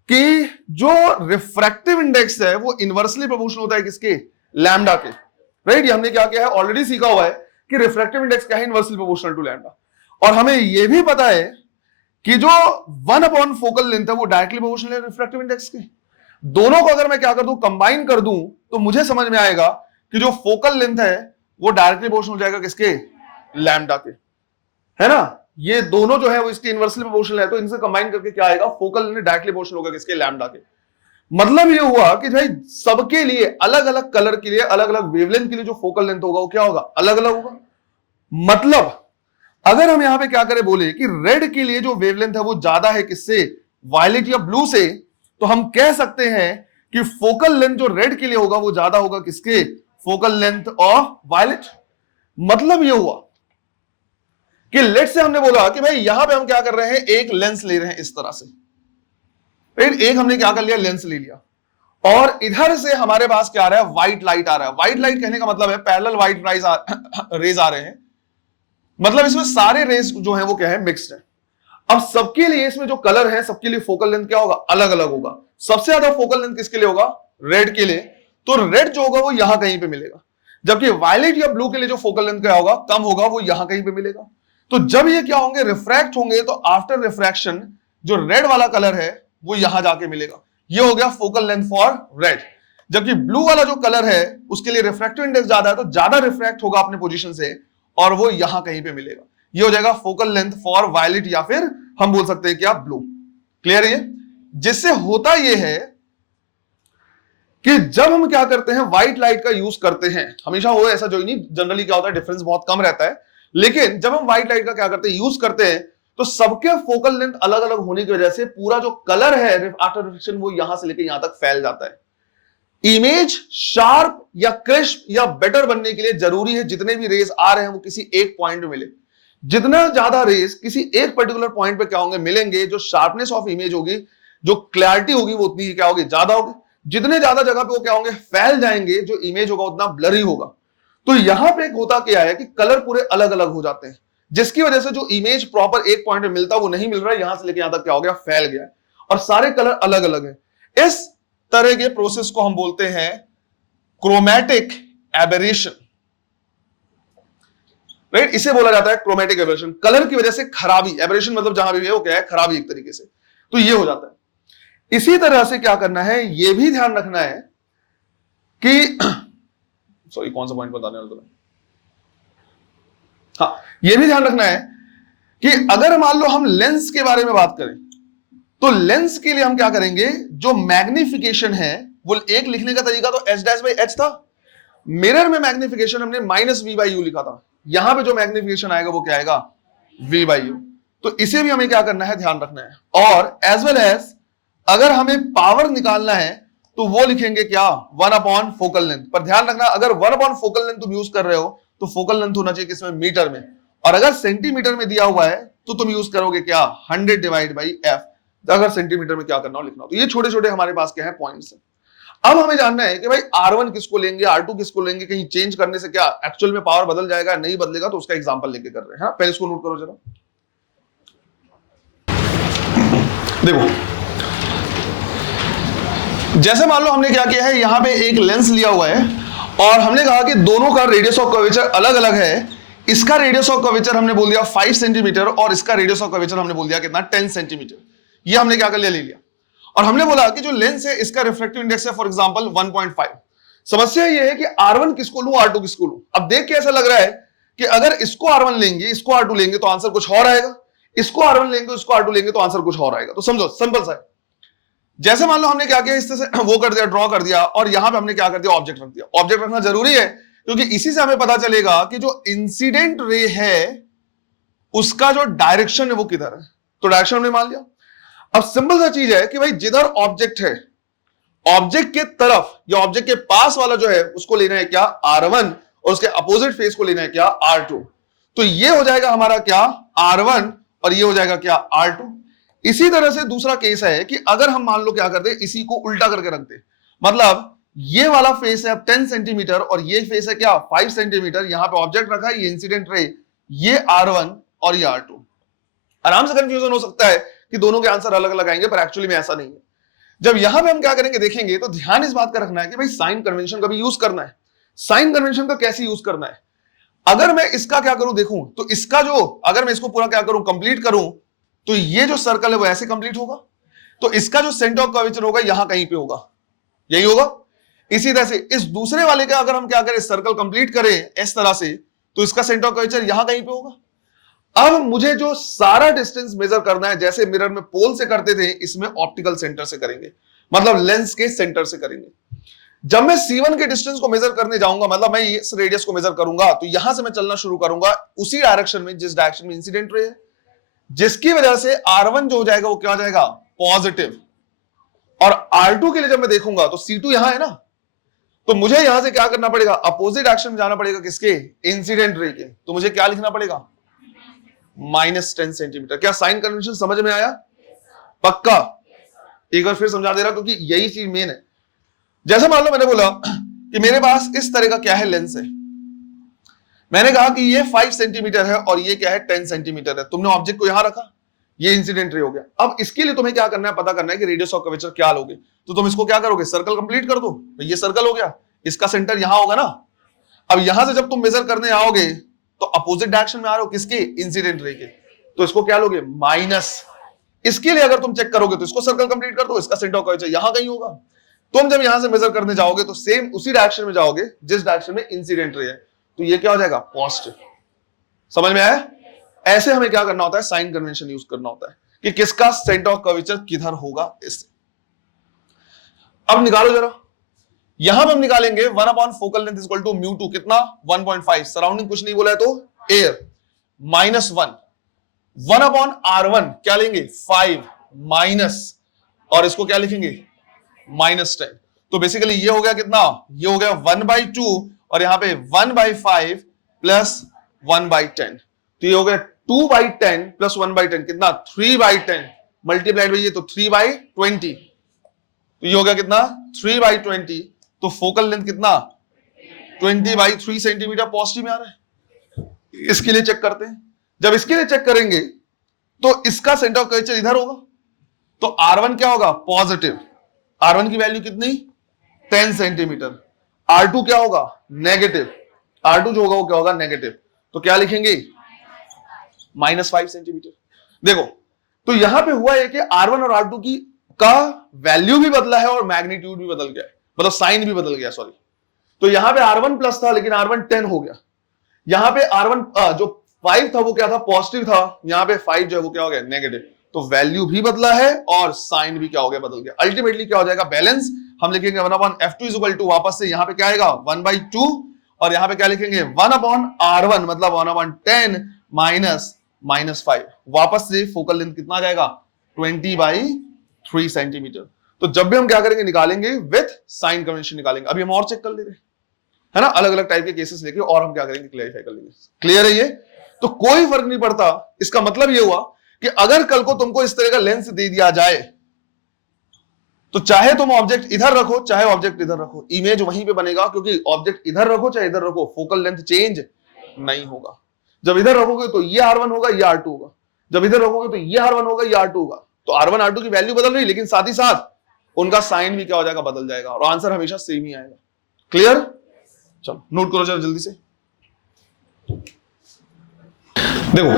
कि जो रिफ्रैक्टिव इंडेक्स है वो इनवर्सली प्रोपोर्शनल होता है किसके, लैम्डा के, राइट। ये हमने क्या किया है, ऑलरेडी सीखा हुआ है कि रिफ्रैक्टिव इंडेक्स क्या है, इनवर्सली प्रोपोर्शनल टू लैम्डा। और हमें यह भी पता है कि जो 1 फोकल लेंथ है वो डायरेक्टली प्रोपोर्शनल है रिफ्रैक्टिव इंडेक्स के। दोनों को अगर मैं क्या कर दूं, कंबाइन कर दूं, तो मुझे समझ में आएगा कि जो फोकल लेंथ है वो डायरेक्टली प्रोपोर्शनल हो जाएगा किसके, लैम्डा के, है ना। ये दोनों जो है वो इसके इनवर्सली प्रोपोर्शनल है, तो इनसे कंबाइन करके क्या आएगा, फोकल लेंथ डायरेक्टली प्रोपोर्शनल होगा किसके, लैम्डा के। मतलब ये हुआ कि भाई सबके लिए अलग अलग कलर के लिए, अलग अलग वेवलेंथ के लिए जो फोकल लेंथ होगा वो क्या होगा, अलग अलग होगा। मतलब अगर हम यहां पे क्या करें, बोले कि रेड के लिए जो वेवलेंथ है वो ज्यादा है किससे, वायलेट या ब्लू से, तो हम कह सकते हैं कि फोकल लेंथ जो रेड के लिए होगा वो ज्यादा होगा किसके, फोकल लेंथ ऑफ वायलेट। मतलब ये हुआ कि लेट से हमने बोला कि भाई यहां पे हम क्या कर रहे हैं, एक लेंस ले रहे हैं इस तरह से, फिर एक हमने क्या कर लिया, लेंस ले लिया, और इधर से हमारे पास क्या आ रहा है, व्हाइट लाइट आ रहा है। व्हाइट लाइट कहने का मतलब है पैरेलल व्हाइट रेज आ रहे हैं, मतलब इसमें सारे रेज जो है वो क्या है, मिक्स्ड है। अब सबके लिए इसमें जो कलर है सबके लिए फोकल लेंथ क्या होगा, अलग अलग होगा। सबसे ज्यादा फोकल लेंथ किसके लिए होगा, रेड के लिए, तो रेड जो होगा वो यहां कहीं पे मिलेगा, जबकि वायलेट या ब्लू के लिए जो फोकल लेंथ क्या होगा, कम होगा, वो यहां कहीं पे मिलेगा। तो जब ये क्या होंगे, रिफ्रैक्ट होंगे, तो आफ्टर रिफ्रैक्शन जो रेड वाला कलर है वो यहां जाके मिलेगा। ये हो गया फोकल लेंथ फॉर रेड। जबकि ब्लू वाला जो कलर है उसके लिए रिफ्रैक्टिव इंडेक्स ज्यादा है, तो ज्यादा रिफ्रैक्ट होगा अपने पोजीशन से, और वो यहां कहीं पे मिलेगा। ये हो जाएगा फोकल लेंथ फॉर वायलेट या फिर हम बोल सकते हैं क्या, ब्लू। क्लियर है? जिससे होता ये है कि जब हम क्या करते हैं, व्हाइट लाइट का यूज करते हैं, हमेशा हो ऐसा जो ही नहीं, जनरली क्या होता है डिफरेंस बहुत कम रहता है, लेकिन जब हम व्हाइट लाइट का क्या करते हैं, यूज करते हैं, तो सबके फोकल लेंथ अलग अलग होने की वजह से पूरा जो कलर है आफ्टर रिफ्लेक्शन वो यहां से लेकर यहां तक फैल जाता है। इमेज शार्प या क्रिस्प या बेटर बनने के लिए जरूरी है जितने भी रेज आ रहे हैं वो किसी एक पॉइंट में मिले। जितना ज्यादा रेज किसी एक पर्टिकुलर पॉइंट पे क्या होंगे, मिलेंगे, जो शार्पनेस ऑफ इमेज होगी, जो क्लैरिटी होगी, वो उतनी क्या होगी, ज्यादा होगी। जितने ज्यादा जगह पे वो क्या होंगे, फैल जाएंगे, जो इमेज होगा उतना ब्लरी होगा। तो यहां पे एक होता क्या है कि कलर पूरे अलग अलग हो जाते हैं, जिसकी वजह से जो इमेज प्रॉपर एक पॉइंट में मिलता वो नहीं मिल रहा है, यहां से लेकर यहां तक क्या हो गया, फैल गया और सारे कलर अलग अलग है। इस तरह के प्रोसेस को हम बोलते हैं क्रोमैटिक एबेरेशन, राइट? इसे बोला जाता है क्रोमैटिक एबेरेशन। कलर की वजह से खराबी, एबेरेशन मतलब जहां भी है वो क्या है, खराबी एक तरीके से, तो ये हो जाता है। इसी तरह से क्या करना है, ये भी ध्यान रखना है कि सॉरी कौन सा पॉइंट बताने वाला था, हाँ, ये भी ध्यान रखना है कि अगर मान लो हम लेंस के बारे में बात करें, तो लेंस के लिए हम क्या करेंगे, जो मैग्निफिकेशन है वो एक लिखने का तरीका तो h'/h था। मिरर में मैग्निफिकेशन हमने -v/u लिखा था, यहां पे जो मैग्निफिकेशन आएगा वो क्या आएगा, v/u। तो इसे भी हमें क्या करना है, ध्यान रखना है। और एज वेल एज अगर हमें पावर निकालना है तो वो लिखेंगे क्या, 1/4 फोकल लेंथ। पर ध्यान रखना, अगर 1/4 फोकल लेंथ तुम यूज कर रहे हो तो फोकल लेंथ होना चाहिए किसमें, मीटर में, और अगर सेंटीमीटर में दिया हुआ है तो तुम यूज करोगे क्या, 100/f। अगर सेंटीमीटर में क्या करना हो लिखना हो। तो ये छोटे छोटे हमारे पास क्या है, पॉइंट्स है। अब हमें जानना है कि भाई R1 किसको लेंगे, R2 किसको लेंगे, कहीं चेंज करने से क्या एक्चुअल में पावर बदल जाएगा, नहीं बदलेगा, तो उसका एग्जांपल लेके कर रहे हैं। पहले इसको नोट करो जरा, देखो जैसे मान लो हमने क्या किया है, यहां पे एक लेंस लिया हुआ है और हमने कहा कि दोनों का रेडियस ऑफ कर्वेचर अलग अलग है। इसका रेडियस ऑफ कर्वेचर हमने बोल दिया 5 सेंटीमीटर और इसका रेडियस ऑफ कर्वेचर हमने बोल दिया कितना, 10 सेंटीमीटर। ये हमने क्या कर लिया, ले लिया। और हमने बोला कि जो लेंस है इसका रिफ्रैक्टिव इंडेक्स है फॉर एग्जांपल 1.5। समस्या ये है कि R1 किसको लूं, R2 किसको लूं। अब देख के ऐसा लग रहा है कि अगर इसको R1 लेंगे, इसको R2 लेंगे तो आंसर कुछ और आएगा, इसको R1 लेंगे, इसको R2 लेंगे तो आंसर कुछ और आएगा। तो समझो, सिंपल सा है। जैसे मान लो हमने क्या किया, इस तरह से वो कर दिया, ड्रॉ कर दिया, और यहां पे हमने क्या कर दिया, ऑब्जेक्ट रख दिया। ऑब्जेक्ट रखना जरूरी है क्योंकि इसी से हमें पता चलेगा कि जो इंसिडेंट रे है उसका जो डायरेक्शन है वो किधर है। तो डायरेक्शन हमने मान लिया। अब सिंपल सा चीज है कि भाई जिधर ऑब्जेक्ट है, ऑब्जेक्ट के तरफ या ऑब्जेक्ट के पास वाला जो है उसको लेना है क्या, R1, और उसके अपोजिट फेस को लेना है क्या, R2। तो ये हो जाएगा हमारा क्या, R1, और ये हो जाएगा क्या, R2। इसी तरह से दूसरा केस है कि अगर हम मान लो क्या कर दे, इसी को उल्टा करके रख दे, मतलब ये वाला फेस है अब 10 सेंटीमीटर और ये फेस है क्या, 5 सेंटीमीटर। यहां पे ऑब्जेक्ट रखा है, ये इंसिडेंट रे, ये R1 और ये R2। आराम से कंफ्यूजन हो सकता है कि दोनों के आंसर अलग अलग आएंगे, पर एक्चुअली में ऐसा नहीं है। जब यहां पे हम क्या करेंगे देखेंगे तो ध्यान इस बात का रखना है कि भाई साइन कन्वेंशन का भी यूज करना है। साइन कन्वेंशन का कैसे यूज करना है, अगर मैं इसका क्या करूं देखूं, तो इसका जो, अगर मैं इसको पूरा क्या करूं, कंप्लीट करूं, तो ये जो सर्कल है वो ऐसे कंप्लीट होगा। तो इसका जो सेंटर ऑफ कर्वेचर होगा यहां कहीं पे होगा, यही होगा। इसी तरह से इस दूसरे वाले का अगर हम क्या करें, सर्कल कंप्लीट करें इस तरह से, तो इसका सेंटर ऑफ कर्वेचर यहां कहीं पे होगा। अब मुझे जो सारा डिस्टेंस मेजर करना है, जैसे मिरर में पोल से करते थे, इसमें ऑप्टिकल सेंटर से करेंगे, मतलब लेंस के सेंटर से करेंगे। जब मैं C1 के डिस्टेंस को मेजर करने जाऊंगा, मतलब मैं इस रेडियस को मेजर करूंगा, तो यहां से मैं चलना शुरू करूंगा उसी डायरेक्शन में जिस डायरेक्शन में इंसिडेंट रे है, जिसकी वजह से R1 जो हो जाएगा वो क्या हो जाएगा, पॉजिटिव। और R2 के लिए जब मैं देखूंगा तो C2 यहां है ना, तो मुझे यहां से क्या करना पड़ेगा, अपोजिट डायरेक्शन में जाना पड़ेगा, किसके, इंसिडेंट रे के। तो मुझे क्या लिखना पड़ेगा, -10 सेंटीमीटर। क्या साइन कन्वेंशन समझ में आया, पक्का? एक बार फिर समझा दे रहा क्योंकि यही चीज मेन है। जैसे मान लो मैंने बोला कि मेरे पास इस तरह का क्या है, लेंस है। मैंने कहा कि ये 5 सेंटीमीटर है और ये क्या है, 10 सेंटीमीटर है। तुमने ऑब्जेक्ट को यहां रखा, ये इंसिडेंट रे हो गया। अब इसके लिए तुम्हें क्या करना है, पता करना है कि रेडियस ऑफ कर्वेचर क्या लोगे। तो तुम इसको क्या करोगे, सर्कल कंप्लीट कर दो। तो ये सर्कल हो गया, इसका सेंटर यहां होगा ना। अब यहां से जब तुम मेजर करने आओगे तो अपोजिट डायरेक्शन में आ रहे हो, किसके, इंसिडेंट रे के। तो इसको क्या लोगे, माइनस। इसके लिए अगर तुम चेक करोगे तो इसको सर्कल कंप्लीट कर दो, इसका सेंटर ऑफ कर्वेचर यहां कहीं होगा। तुम जब यहां से मेजर करने जाओगे तो सेम उसी डायरेक्शन में जाओगे जिस डायरेक्शन में इंसिडेंट रे है। तो ये क्या हो जाएगा, पॉजिटिव। समझ में आया? ऐसे हमें क्या करना होता है, साइन कन्वेंशन यूज करना होता है कि किसका सेंटर ऑफ कर्वेचर किधर होगा। इससे अब निकालो जरा, यहां पर हम निकालेंगे 1 upon focal length equal to mu two, कितना 1.5, सराउंडिंग कुछ नहीं बोला है तो एयर, माइनस 1 अपॉन R1 क्या लेंगे 5 माइनस, और इसको क्या लिखेंगे -10। तो बेसिकली ये हो गया कितना, ये हो गया 1/2 और यहां पे 1/5 प्लस 1/10, तो ये हो गया 2/10 प्लस 1/10 कितना 3/10 मल्टीप्लाइड बाई ये तो 3/20, तो ये हो गया कितना 3/20। तो फोकल लेंथ कितना 20/3 सेंटीमीटर पॉजिटिव में आ रहा है। इसके लिए चेक करते हैं, जब इसके लिए चेक करेंगे तो इसका सेंटर ऑफ कर्वेचर इधर होगा, तो R1 क्या होगा पॉजिटिव, R1 की वैल्यू कितनी 10 सेंटीमीटर, R2 क्या होगा नेगेटिव, R2 जो होगा वो क्या होगा नेगेटिव, तो क्या लिखेंगे -5 सेंटीमीटर। देखो तो यहां पे हुआ है कि R1 और R2 की का वैल्यू भी बदला है और मैग्नीट्यूड भी बदल गया है, मतलब साइन भी बदल गया, सॉरी। तो यहां पे R1 प्लस था लेकिन R1 10 हो गया, यहां पे R1 जो 5 था वो क्या था पॉजिटिव था, यहां पे 5 जो है वो क्या हो गया नेगेटिव, तो वैल्यू भी बदला है और साइन भी क्या हो गया बदल गया। अल्टीमेटली क्या हो जाएगा बैलेंस, हम लिखेंगे 1/F2 इज इक्वल टू, वापस से यहां पे क्या आएगा 1/2 और यहां पे क्या लिखेंगे 1/R1 मतलब 1/10 माइनस -5, वापस से फोकल लेंथ कितना आ जाएगा 20/3 सेंटीमीटर। तो जब भी हम क्या करेंगे निकालेंगे विथ साइन कन्वेंशन निकालेंगे। अभी हम और चेक कर ले रहे है ना, अलग अलग टाइप के केसेस लेके, और हम क्या करेंगे क्लैरिफाई कर लेंगे। क्लियर है ये, तो कोई फर्क नहीं पड़ता। इसका मतलब ये हुआ कि अगर कल को तुमको इस तरह का लेंस दे दिया जाए तो चाहे तुम ऑब्जेक्ट इधर रखो चाहे ऑब्जेक्ट इधर रखो, इमेज वहीं पे बनेगा, क्योंकि ऑब्जेक्ट इधर रखो चाहे इधर रखो फोकल लेंथ चेंज नहीं होगा। जब इधर रखोगे तो ये R1 होगा ये R2 होगा, जब इधर रखोगे तो ये R1 होगा ये R2 होगा, तो R1 R2 की वैल्यू बदल रही लेकिन साथ ही साथ उनका साइन भी क्या हो जाएगा बदल जाएगा और आंसर हमेशा सेम ही आएगा। क्लियर, चलो नोट करो जरा जल्दी से। देखो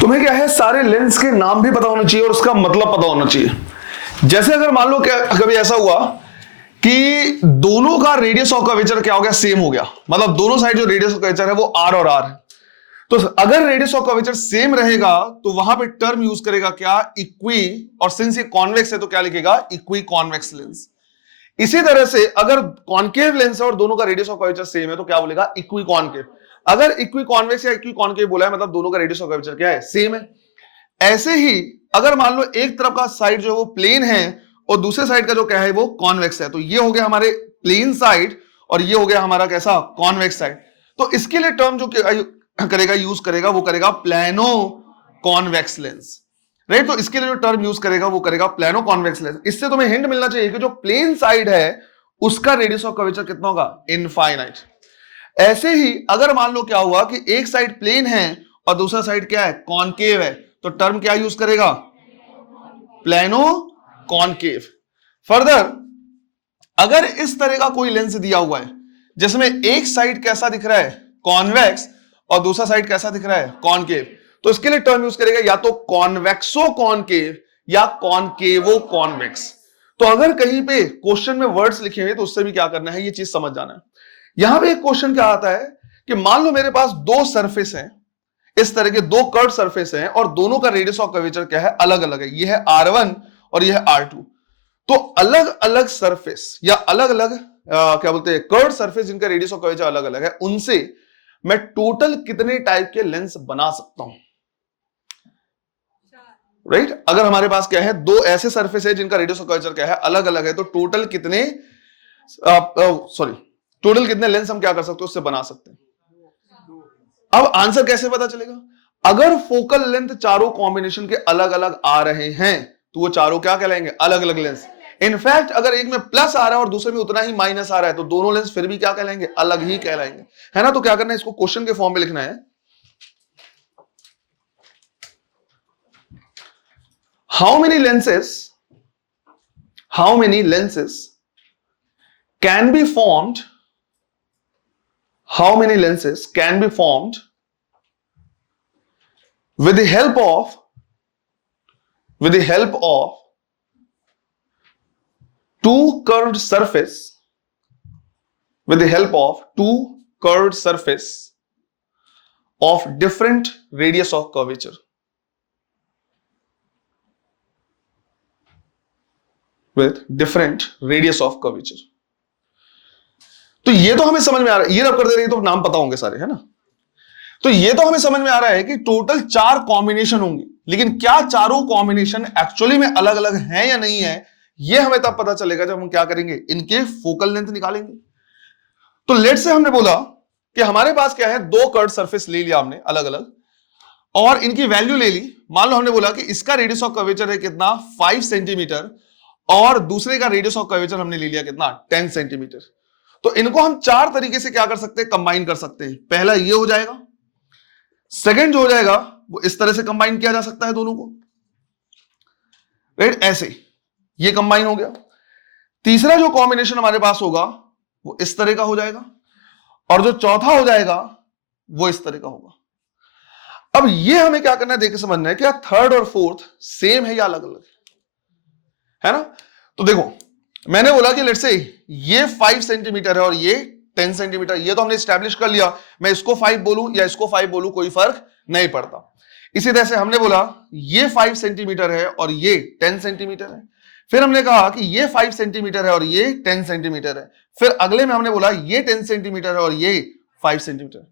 तुम्हें क्या है सारे लेंस के नाम भी पता होना चाहिए और उसका मतलब पता होना चाहिए। जैसे अगर मान लो क्या कभी ऐसा हुआ कि दोनों का रेडियस ऑफ कर्वेचर क्या हो गया सेम हो गया, मतलब दोनों साइड जो रेडियस ऑफ कर्वेचर है वो R और R है, तो अगर रेडियस ऑफ कर्वेचर सेम रहेगा तो वहां पे टर्म यूज करेगा क्या इक्वी, और सिंस ये कॉन्वेक्स है तो क्या लिखेगा इक्वी कॉन्वेक्स लेंस। इसी तरह से अगर कॉन्केव लेंस है और दोनों का रेडियस ऑफ कर्वेचर सेम है तो क्या बोलेगा इक्वी कॉन्केव। अगर इक्वी कॉन्वेक्स या इक्वी कॉन्केव बोला है मतलब दोनों का रेडियस ऑफ कर्वेचर क्या है सेम है। ऐसे ही अगर मान लो एक तरफ का साइड जो है वो प्लेन है और दूसरे साइड का जो क्या है वो कॉन्वेक्स है, तो ये हो गया हमारे प्लेन साइड और ये हो गया हमारा कैसा कॉन्वेक्स साइड। तो इसके लिए टर्म जो करेगा यूज करेगा वो करेगा प्लेनो कॉन्वेक्स लेंस, राइट। तो इसके लिए जो टर्म यूज करेगा वो करेगा प्लेनो कॉन्वेक्स लेंस। इससे तुम्हें हिंट मिलना चाहिए कि जो प्लेन साइड है उसका रेडियस ऑफ कर्वेचर कितना होगा इनफाइनाइट। ऐसे ही अगर मान लो क्या हुआ कि एक साइड प्लेन है और दूसरा साइड क्या है कॉन्केव है, तो टर्म क्या यूज करेगा प्लेनो कॉन्केव। फर्दर अगर इस तरह का कोई लेंस दिया हुआ है जिसमें एक साइड कैसा दिख रहा है कॉन्वेक्स और दूसरा साइड कैसा दिख रहा है कॉन्केव, तो इसके लिए टर्म यूज करेगा या तो कॉन्वेक्सो कॉन्केव या कॉन्केवो कॉन्वेक्स। तो अगर कहीं पे क्वेश्चन में वर्ड्स लिखे हुए तो उससे भी क्या करना है ये चीज समझ जाना है। यहां पे एक क्वेश्चन क्या आता है कि मान लो मेरे पास दो सरफेस हैं, इस तरह के दो कर्व सरफेस हैं और दोनों का रेडियस ऑफ कर्वेचर क्या है अलग अलग है, ये है R1 और ये है R2। तो अलग अलग सरफेस या अलग अलग क्या बोलते हैं कर्व सरफेस जिनका रेडियस ऑफ कर्वेचर अलग अलग है, उनसे मैं टोटल कितने टाइप के लेंस बना सकता हूं, राइट। अगर हमारे पास क्या है दो ऐसे सरफेस है जिनका रेडियस ऑफ कर्वेचर क्या है अलग अलग है, तो टोटल कितने टोटल कितने लेंस हम क्या कर सकते हैं उससे बना सकते हैं। अब आंसर कैसे पता चलेगा, अगर फोकल लेंथ चारों कॉम्बिनेशन के अलग अलग आ रहे हैं तो वो चारों क्या कहलाएंगे अलग अलग लेंस। इनफैक्ट अगर एक में प्लस आ रहा है और दूसरे में उतना ही माइनस आ रहा है तो दोनों लेंस फिर भी क्या कहलाएंगे अलग ही कहलाएंगे, है ना। तो क्या करना है इसको क्वेश्चन के फॉर्म में लिखना है, how many lenses can be formed, how many lenses can be formed with the help of two curved surface, with the help of two curved surface of different radius of curvature. With different radius of curvature. तो ये तो हमें समझ में आ रहा है, ये रब कर दे रही है तो नाम पता होंगे सारे, है ना। तो ये तो हमें समझ में आ रहा है कि टोटल 4 कॉम्बिनेशन होंगे, लेकिन क्या चारों कॉम्बिनेशन एक्चुअली में अलग अलग हैं या नहीं है, ये हमें तब पता चलेगा जब हम क्या करेंगे, इनके फोकल लेंथ निकालेंगे। तो लेट से हमने बोला कि हमारे पास क्या है, 2 कर्व सरफेस ले लिया हमने अलग अलग, और इनकी वैल्यू ले ली। मान लो हमने बोला कि इसका रेडियस ऑफ कर्वेचर है कितना, 5 सेंटीमीटर, और दूसरे का रेडियस ऑफ कर्वेचर हमने ले लिया कितना, 10 सेंटीमीटर। तो इनको हम 4 तरीके से क्या कर सकते हैं, कंबाइन कर सकते हैं। पहला ये हो जाएगा, सेकंड जो हो जाएगा वो इस तरह से कंबाइन किया जा सकता है दोनों को, राइट, ऐसे ये कंबाइन हो गया। तीसरा जो कॉम्बिनेशन हमारे पास होगा वो इस तरह का हो जाएगा, और जो चौथा हो जाएगा वो इस तरह का होगा। अब ये हमें क्या करना है, देख के समझना है, क्या थर्ड और फोर्थ सेम है या अलग अलग है ना। तो देखो मैंने बोला कि लेट्स से ये 5 सेंटीमीटर है और ये 10 सेंटीमीटर, ये तो हमने स्टैब्लिश कर लिया। मैं इसको 5 बोलूं या इसको 5 बोलूं कोई फर्क नहीं पड़ता। इसी तरह से हमने बोला ये 5 सेंटीमीटर है और ये 10 सेंटीमीटर है। फिर हमने कहा कि ये 5 सेंटीमीटर है और ये 10 सेंटीमीटर है। फिर अगले में हमने बोला ये 10 सेंटीमीटर है और ये 5 सेंटीमीटर।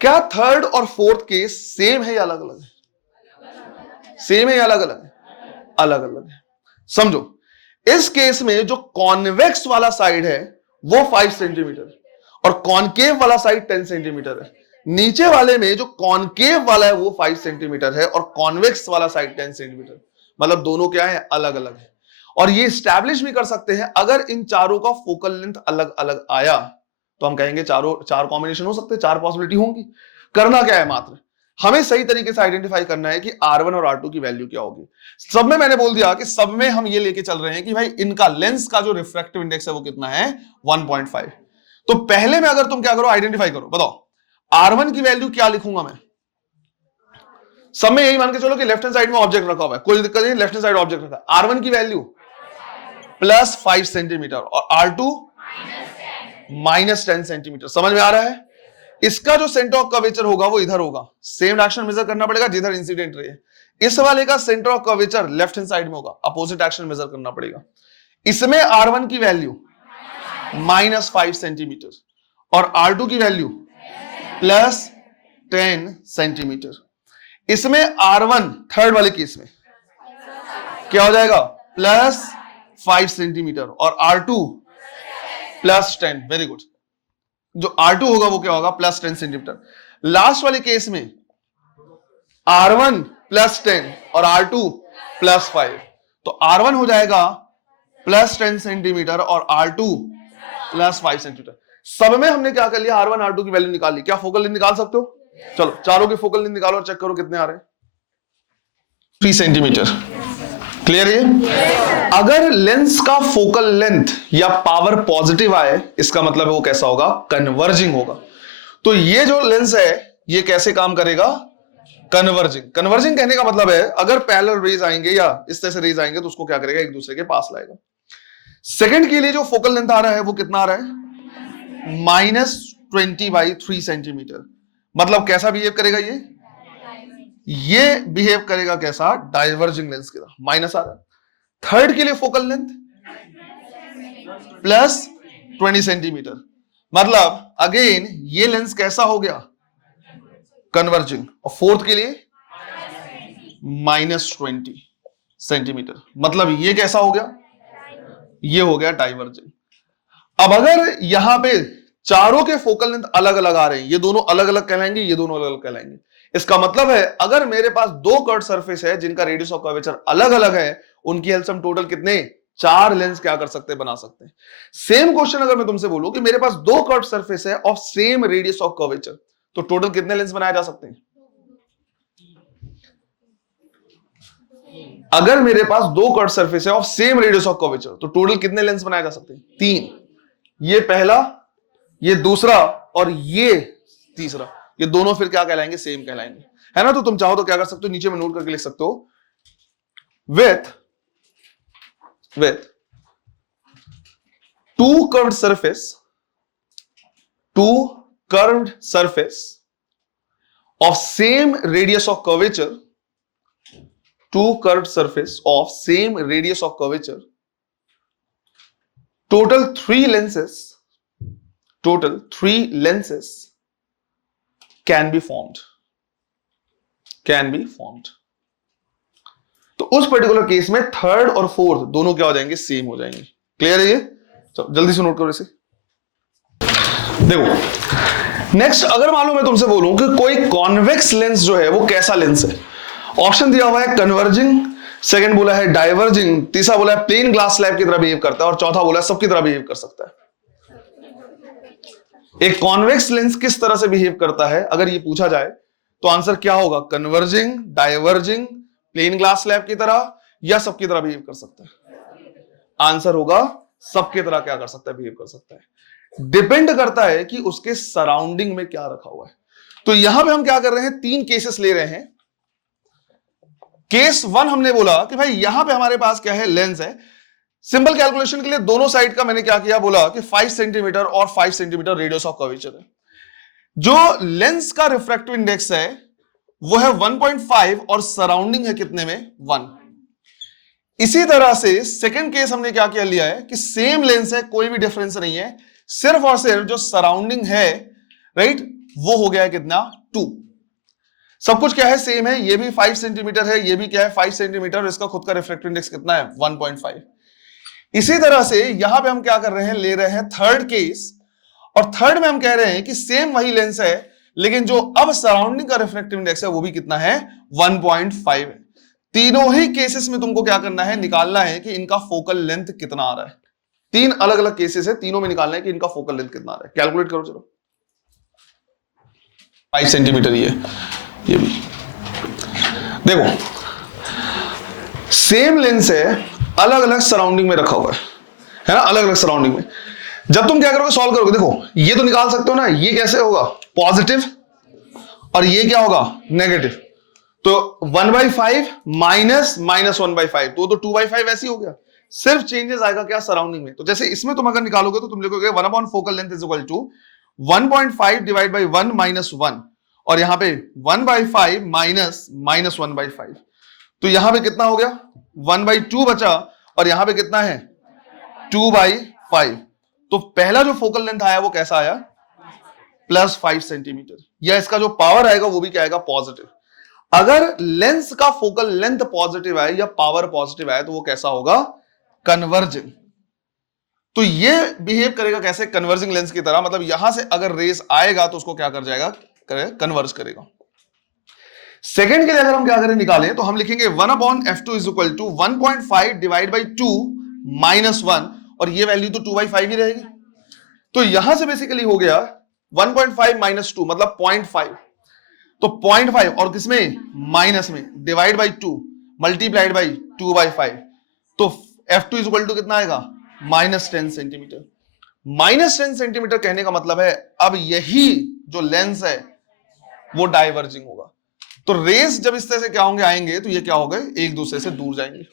क्या थर्ड और फोर्थ केस सेम है या अलग अलग है? सेम है या अलग अलग है? अलग अलग है। समझो, इस केस में जो कॉन्वेक्स वाला साइड है वो 5 सेंटीमीटर और कॉनकेव वाला साइड 10 सेंटीमीटर है। नीचे वाले में जो कॉनकेव वाला है वो 5 सेंटीमीटर है और कॉन्वेक्स वाला साइड 10 सेंटीमीटर। मतलब दोनों क्या है, अलग अलग है। और ये स्टैब्लिश भी कर सकते हैं, अगर इन चारों का फोकल लेंथ अलग अलग आया तो हम कहेंगे चार कॉम्बिनेशन हो सकते हैं, 4 पॉसिबिलिटी होंगी। करना क्या है, मात्र हमें सही तरीके से आइडेंटिफाई करना है कि R1 और R2 की वैल्यू क्या होगी। सब में मैंने बोल दिया कि सब में हम ये लेके चल रहे हैं कि भाई इनका लेंस का जो रिफ्रैक्टिव इंडेक्स है वो कितना है, 1.5। तो पहले में अगर तुम क्या करो, आइडेंटिफाई करो, बताओ R1 की वैल्यू क्या लिखूंगा मैं। सब में यही मान के चलो कि लेफ्ट हैंड साइड में ऑब्जेक्ट रखा हुआ है, कोई दिक्कत नहीं, लेफ्ट हैंड साइड ऑब्जेक्ट रखा है। R1 की वैल्यू +5 सेंटीमीटर और R2 -10 सेंटीमीटर। समझ में आ रहा है? इसका जो सेंटर ऑफ कर्वेचर होगा वो इधर होगा, सेम डायरेक्शन मेजर करना पड़ेगा जिधर इंसिडेंट रे है। इस वाले का centre of curvature left hand side में होगा, अपोजिट एक्शन मेजर करना पड़ेगा। इसमें R1 की वैल्यू -5 सेंटीमीटर और R2 की वैल्यू +10 सेंटीमीटर। इसमें R1 थर्ड वाले केस में क्या हो जाएगा, +5 सेंटीमीटर और R2 +10। Very good. जो R2 होगा वो क्या होगा, +10 सेंटीमीटर। लास्ट वाले केस में R1 +10 और R2 +5, तो R1 हो जाएगा +10 सेंटीमीटर और R2 +5 सेंटीमीटर। सब में हमने क्या कर लिया, R1 R2 की वैल्यू निकाल ली। क्या फोकल लेंथ निकाल सकते हो? चलो चारों की फोकल लेंथ निकालो और चेक करो कितने आ रहे हैं। 3 सेंटीमीटर। क्लियर है? अगर लेंस का फोकल लेंथ या पावर पॉजिटिव आए, इसका मतलब है वो कैसा होगा, कन्वर्जिंग होगा। तो ये जो लेंस है ये कैसे काम करेगा, कन्वर्जिंग। कन्वर्जिंग कहने का मतलब है अगर पैरेलल रेज आएंगे या इस तरह से रेज आएंगे तो उसको क्या करेगा, एक दूसरे के पास लाएगा। सेकंड के लिए जो फोकल लेंथ आ रहा है वो कितना आ रहा है, -20/3 सेंटीमीटर। मतलब कैसा बिहेव करेगा, ये बिहेव करेगा कैसा, डाइवर्जिंग लेंस की तरह, माइनस आ रहा है। थर्ड के लिए फोकल लेंथ +20 सेंटीमीटर, मतलब अगेन ये लेंस कैसा हो गया, कन्वर्जिंग। और फोर्थ के लिए -20 सेंटीमीटर, मतलब ये कैसा हो गया, ये हो गया डाइवर्जिंग। अब अगर यहां पे चारों के फोकल लेंथ अलग अलग आ रहे हैं, ये दोनों अलग अलग कहलाएंगे, ये दोनों अलग अलग कहलाएंगे। इसका मतलब है अगर मेरे पास 2 कर्व सरफेस है जिनका रेडियस ऑफ कर्वेचर अलग अलग है, उनकी हेल्प से हम टोटल कितने, 4 लेंस क्या कर सकते हैं, बना सकते हैं। सेम क्वेश्चन अगर मैं तुमसे बोलूं कि मेरे पास 2 कर्व सरफेस है of same radius of curvature, तो टोटल कितने लेंस बनाए जा सकते हैं? अगर मेरे पास 2 कर्व सरफेस है of same radius of curvature, तो टोटल कितने लेंस बनाए जा सकते हैं? 3। ये पहला, ये दूसरा और ये तीसरा, ये दोनों फिर क्या कहलाएंगे, सेम कहलाएंगे, है ना। तो तुम चाहो तो क्या कर सकते हो, नीचे में नोट करके लिख सकते हो, with 2 curved surface of same radius of curvature, two curved surface of same radius of curvature, total three lenses can be formed. तो उस पर्टिकुलर केस में थर्ड और फोर्थ दोनों क्या हो जाएंगे, सेम हो जाएंगे। क्लियर है ये? चलो जल्दी से नोट करो इसे। देखो नेक्स्ट, अगर मालूम मैं तुमसे बोलूं कि कोई कॉन्वेक्स लेंस जो है वो कैसा लेंस है, ऑप्शन दिया हुआ है कन्वर्जिंग, सेकंड बोला है डाइवर्जिंग, तीसरा बोला है प्लेन ग्लास स्लैब की तरह बिहेव करता है, और चौथा बोला है सबकी तरह बिहेव कर सकता है। एक कॉन्वेक्स लेंस किस तरह से बिहेव करता है अगर ये पूछा जाए तो आंसर क्या होगा? Converging, diverging, plane glass slab की तरह, या सबकी तरह बिहेव कर सकता है? आंसर होगा सबकी तरह क्या कर सकता है, बिहेव कर सकता है। डिपेंड करता है कि उसके सराउंडिंग में क्या रखा हुआ है। तो यहां पे हम क्या कर रहे हैं, तीन केसेस ले रहे हैं। केस वन हमने बोला कि भाई यहां पे हमारे पास क्या है, लेंस है। सिंपल कैलकुलेशन के लिए दोनों साइड का मैंने क्या किया, बोला कि 5 सेंटीमीटर और 5 सेंटीमीटर रेडियस ऑफ कर्वेचर है। जो लेंस का रिफ्रैक्टिव इंडेक्स है वो है 1.5 और सराउंडिंग है कितने में, 1। इसी तरह से सेकंड केस हमने क्या किया, लिया है कि सेम लेंस है, कोई भी डिफरेंस नहीं है, सिर्फ और सिर्फ जो सराउंडिंग है, राइट, वो हो गया है कितना, 2। सब कुछ क्या है, सेम है। ये भी 5 सेंटीमीटर है, ये भी क्या है 5 सेंटीमीटर, इसका खुद का रिफ्रैक्टिव इंडेक्स कितना है, 1.5। इसी तरह से यहां पे हम क्या कर रहे हैं, ले रहे हैं थर्ड केस, और थर्ड में हम कह रहे हैं कि सेम वही लेंस है, लेकिन जो अब सराउंडिंग का रिफ्रैक्टिव इंडेक्स है वो भी कितना है, 1.5 है। तीनों ही केसेस में तुमको क्या करना है, निकालना है कि इनका फोकल लेंथ कितना आ रहा है। तीन अलग अलग केसेस है, तीनों में निकालना है कि इनका फोकल लेंथ कितना आ रहा है। कैलकुलेट करो चलो। 5 सेंटीमीटर ये भी देखो, सेम लेंस है, अलग अलग सराउंडिंग में रखा हुआ है ना, अलग अलग सराउंडिंग में। जब तुम क्या करोगे, सॉल्व करोगे, देखो ये तो निकाल सकते हो ना, ये कैसे होगा, पॉजिटिव, और ये क्या होगा, नेगेटिव। तो 1/5 माइनस 1/5, तो 2/5 ऐसे ही हो गया। सिर्फ चेंजेस आएगा क्या, सराउंडिंग में। तो जैसे इसमें तुम अगर निकालोगे तो तुम लिखोगे 1 upon focal length is equal to 1.5 divide by 1 minus 1, और यहां पे 1/5 माइनस 1/5, तो यहां पे कितना हो गया, 1/2 बचा, और यहां पे कितना है, 2/5। तो पहला जो फोकल लेंथ आया वो कैसा आया, +5 सेंटीमीटर, या इसका जो पावर आएगा वो भी क्या आएगा, पॉजिटिव। अगर लेंस का फोकल लेंथ पॉजिटिव आए या पावर पॉजिटिव आए तो वो कैसा होगा, कन्वर्जिंग। तो ये बिहेव करेगा कैसे, कन्वर्जिंग लेंस की तरह, मतलब यहां से अगर रेस आएगा तो उसको क्या कर जाएगा, कन्वर्ज करेगा। सेकंड के लिए अगर हम क्या करें, निकालें, तो हम लिखेंगे 1/f2 is equal to 1.5 divide by 2 minus 1, और ये वैल्यू तो 2/5 ही रहेगी। तो यहां से बेसिकली हो गया 1.5 माइनस 2 मतलब 0.5, तो 0.5 और किसमें, माइनस में, डिवाइड बाई 2 मल्टीप्लाइड बाई 2/5, तो f2 इज इक्वल टू कितना आएगा, -10 सेंटीमीटर। -10 सेंटीमीटर कहने का मतलब है अब यही जो लेंस है वो डाइवर्जिंग होगा। तो रेस जब इस तरह से क्या होंगे, आएंगे, तो ये क्या हो गए, एक दूसरे से दूर जाएंगे।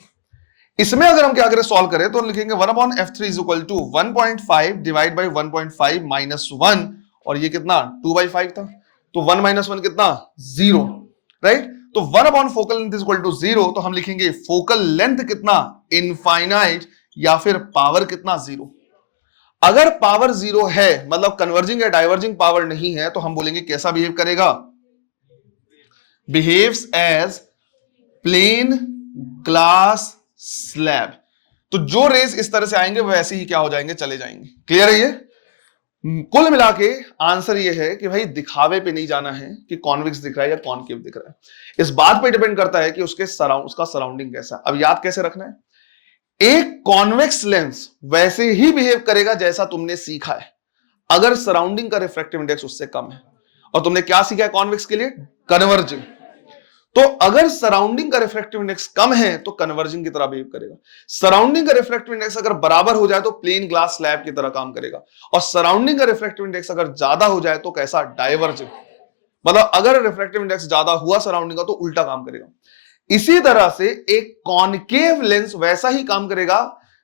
इसमें अगर हम क्या करें, सॉल्व करें, तो हम लिखेंगे 1/f3 is equal to 1.5 divide by 1.5 minus 1, और ये कितना, 2/5 था, तो 1 माइनस 1 कितना, 0, राइट। तो 1 focal length is equal to 0, तो हम लिखेंगे फोकल लेंथ कितना, इनफाइनाइट, या फिर पावर कितना, 0। अगर पावर 0 है, मतलब कन्वर्जिंग या डाइवर्जिंग पावर नहीं है, तो हम बोलेंगे कैसा बिहेव करेगा, behaves as plane glass slab. तो जो रेस इस तरह से आएंगे वैसे ही क्या हो जाएंगे, चले जाएंगे। क्लियर है ये? कुल मिला के आंसर ये है कि भाई दिखावे पे नहीं जाना है कि कॉन्वेक्स दिख रहा है या कॉनकेव दिख रहा है, इस बात पे डिपेंड करता है कि उसका सराउंडिंग कैसा है। अब याद कैसे रखना है, एक कॉन्वेक्स लेंस वैसे ही बिहेव करेगा जैसा तुमने सीखा है, अगर सराउंडिंग का रिफ्रैक्टिव इंडेक्स उससे कम है। और तुमने क्या सीखा है कॉन्वेक्स के लिए, कन्वर्जिंग। तो अगर सराउंडिंग का रिफ्रैक्टिव इंडेक्स कम है तो कन्वर्जिंग की तरह बिहेव करेगा। सराउंडिंग का रिफ्रैक्टिव इंडेक्स अगर बराबर हो जाए तो प्लेन ग्लास स्लैब की तरह काम करेगा, और सराउंडिंग का रिफ्रैक्टिव इंडेक्स अगर ज्यादा हो जाए तो कैसा, डाइवर्जिंग। मतलब अगर रिफ्रैक्टिव इंडेक्स ज्यादा हुआ सराउंडिंग का तो उल्टा काम करेगा। इसी तरह से एक कॉनकेव लेंस वैसा ही काम करेगा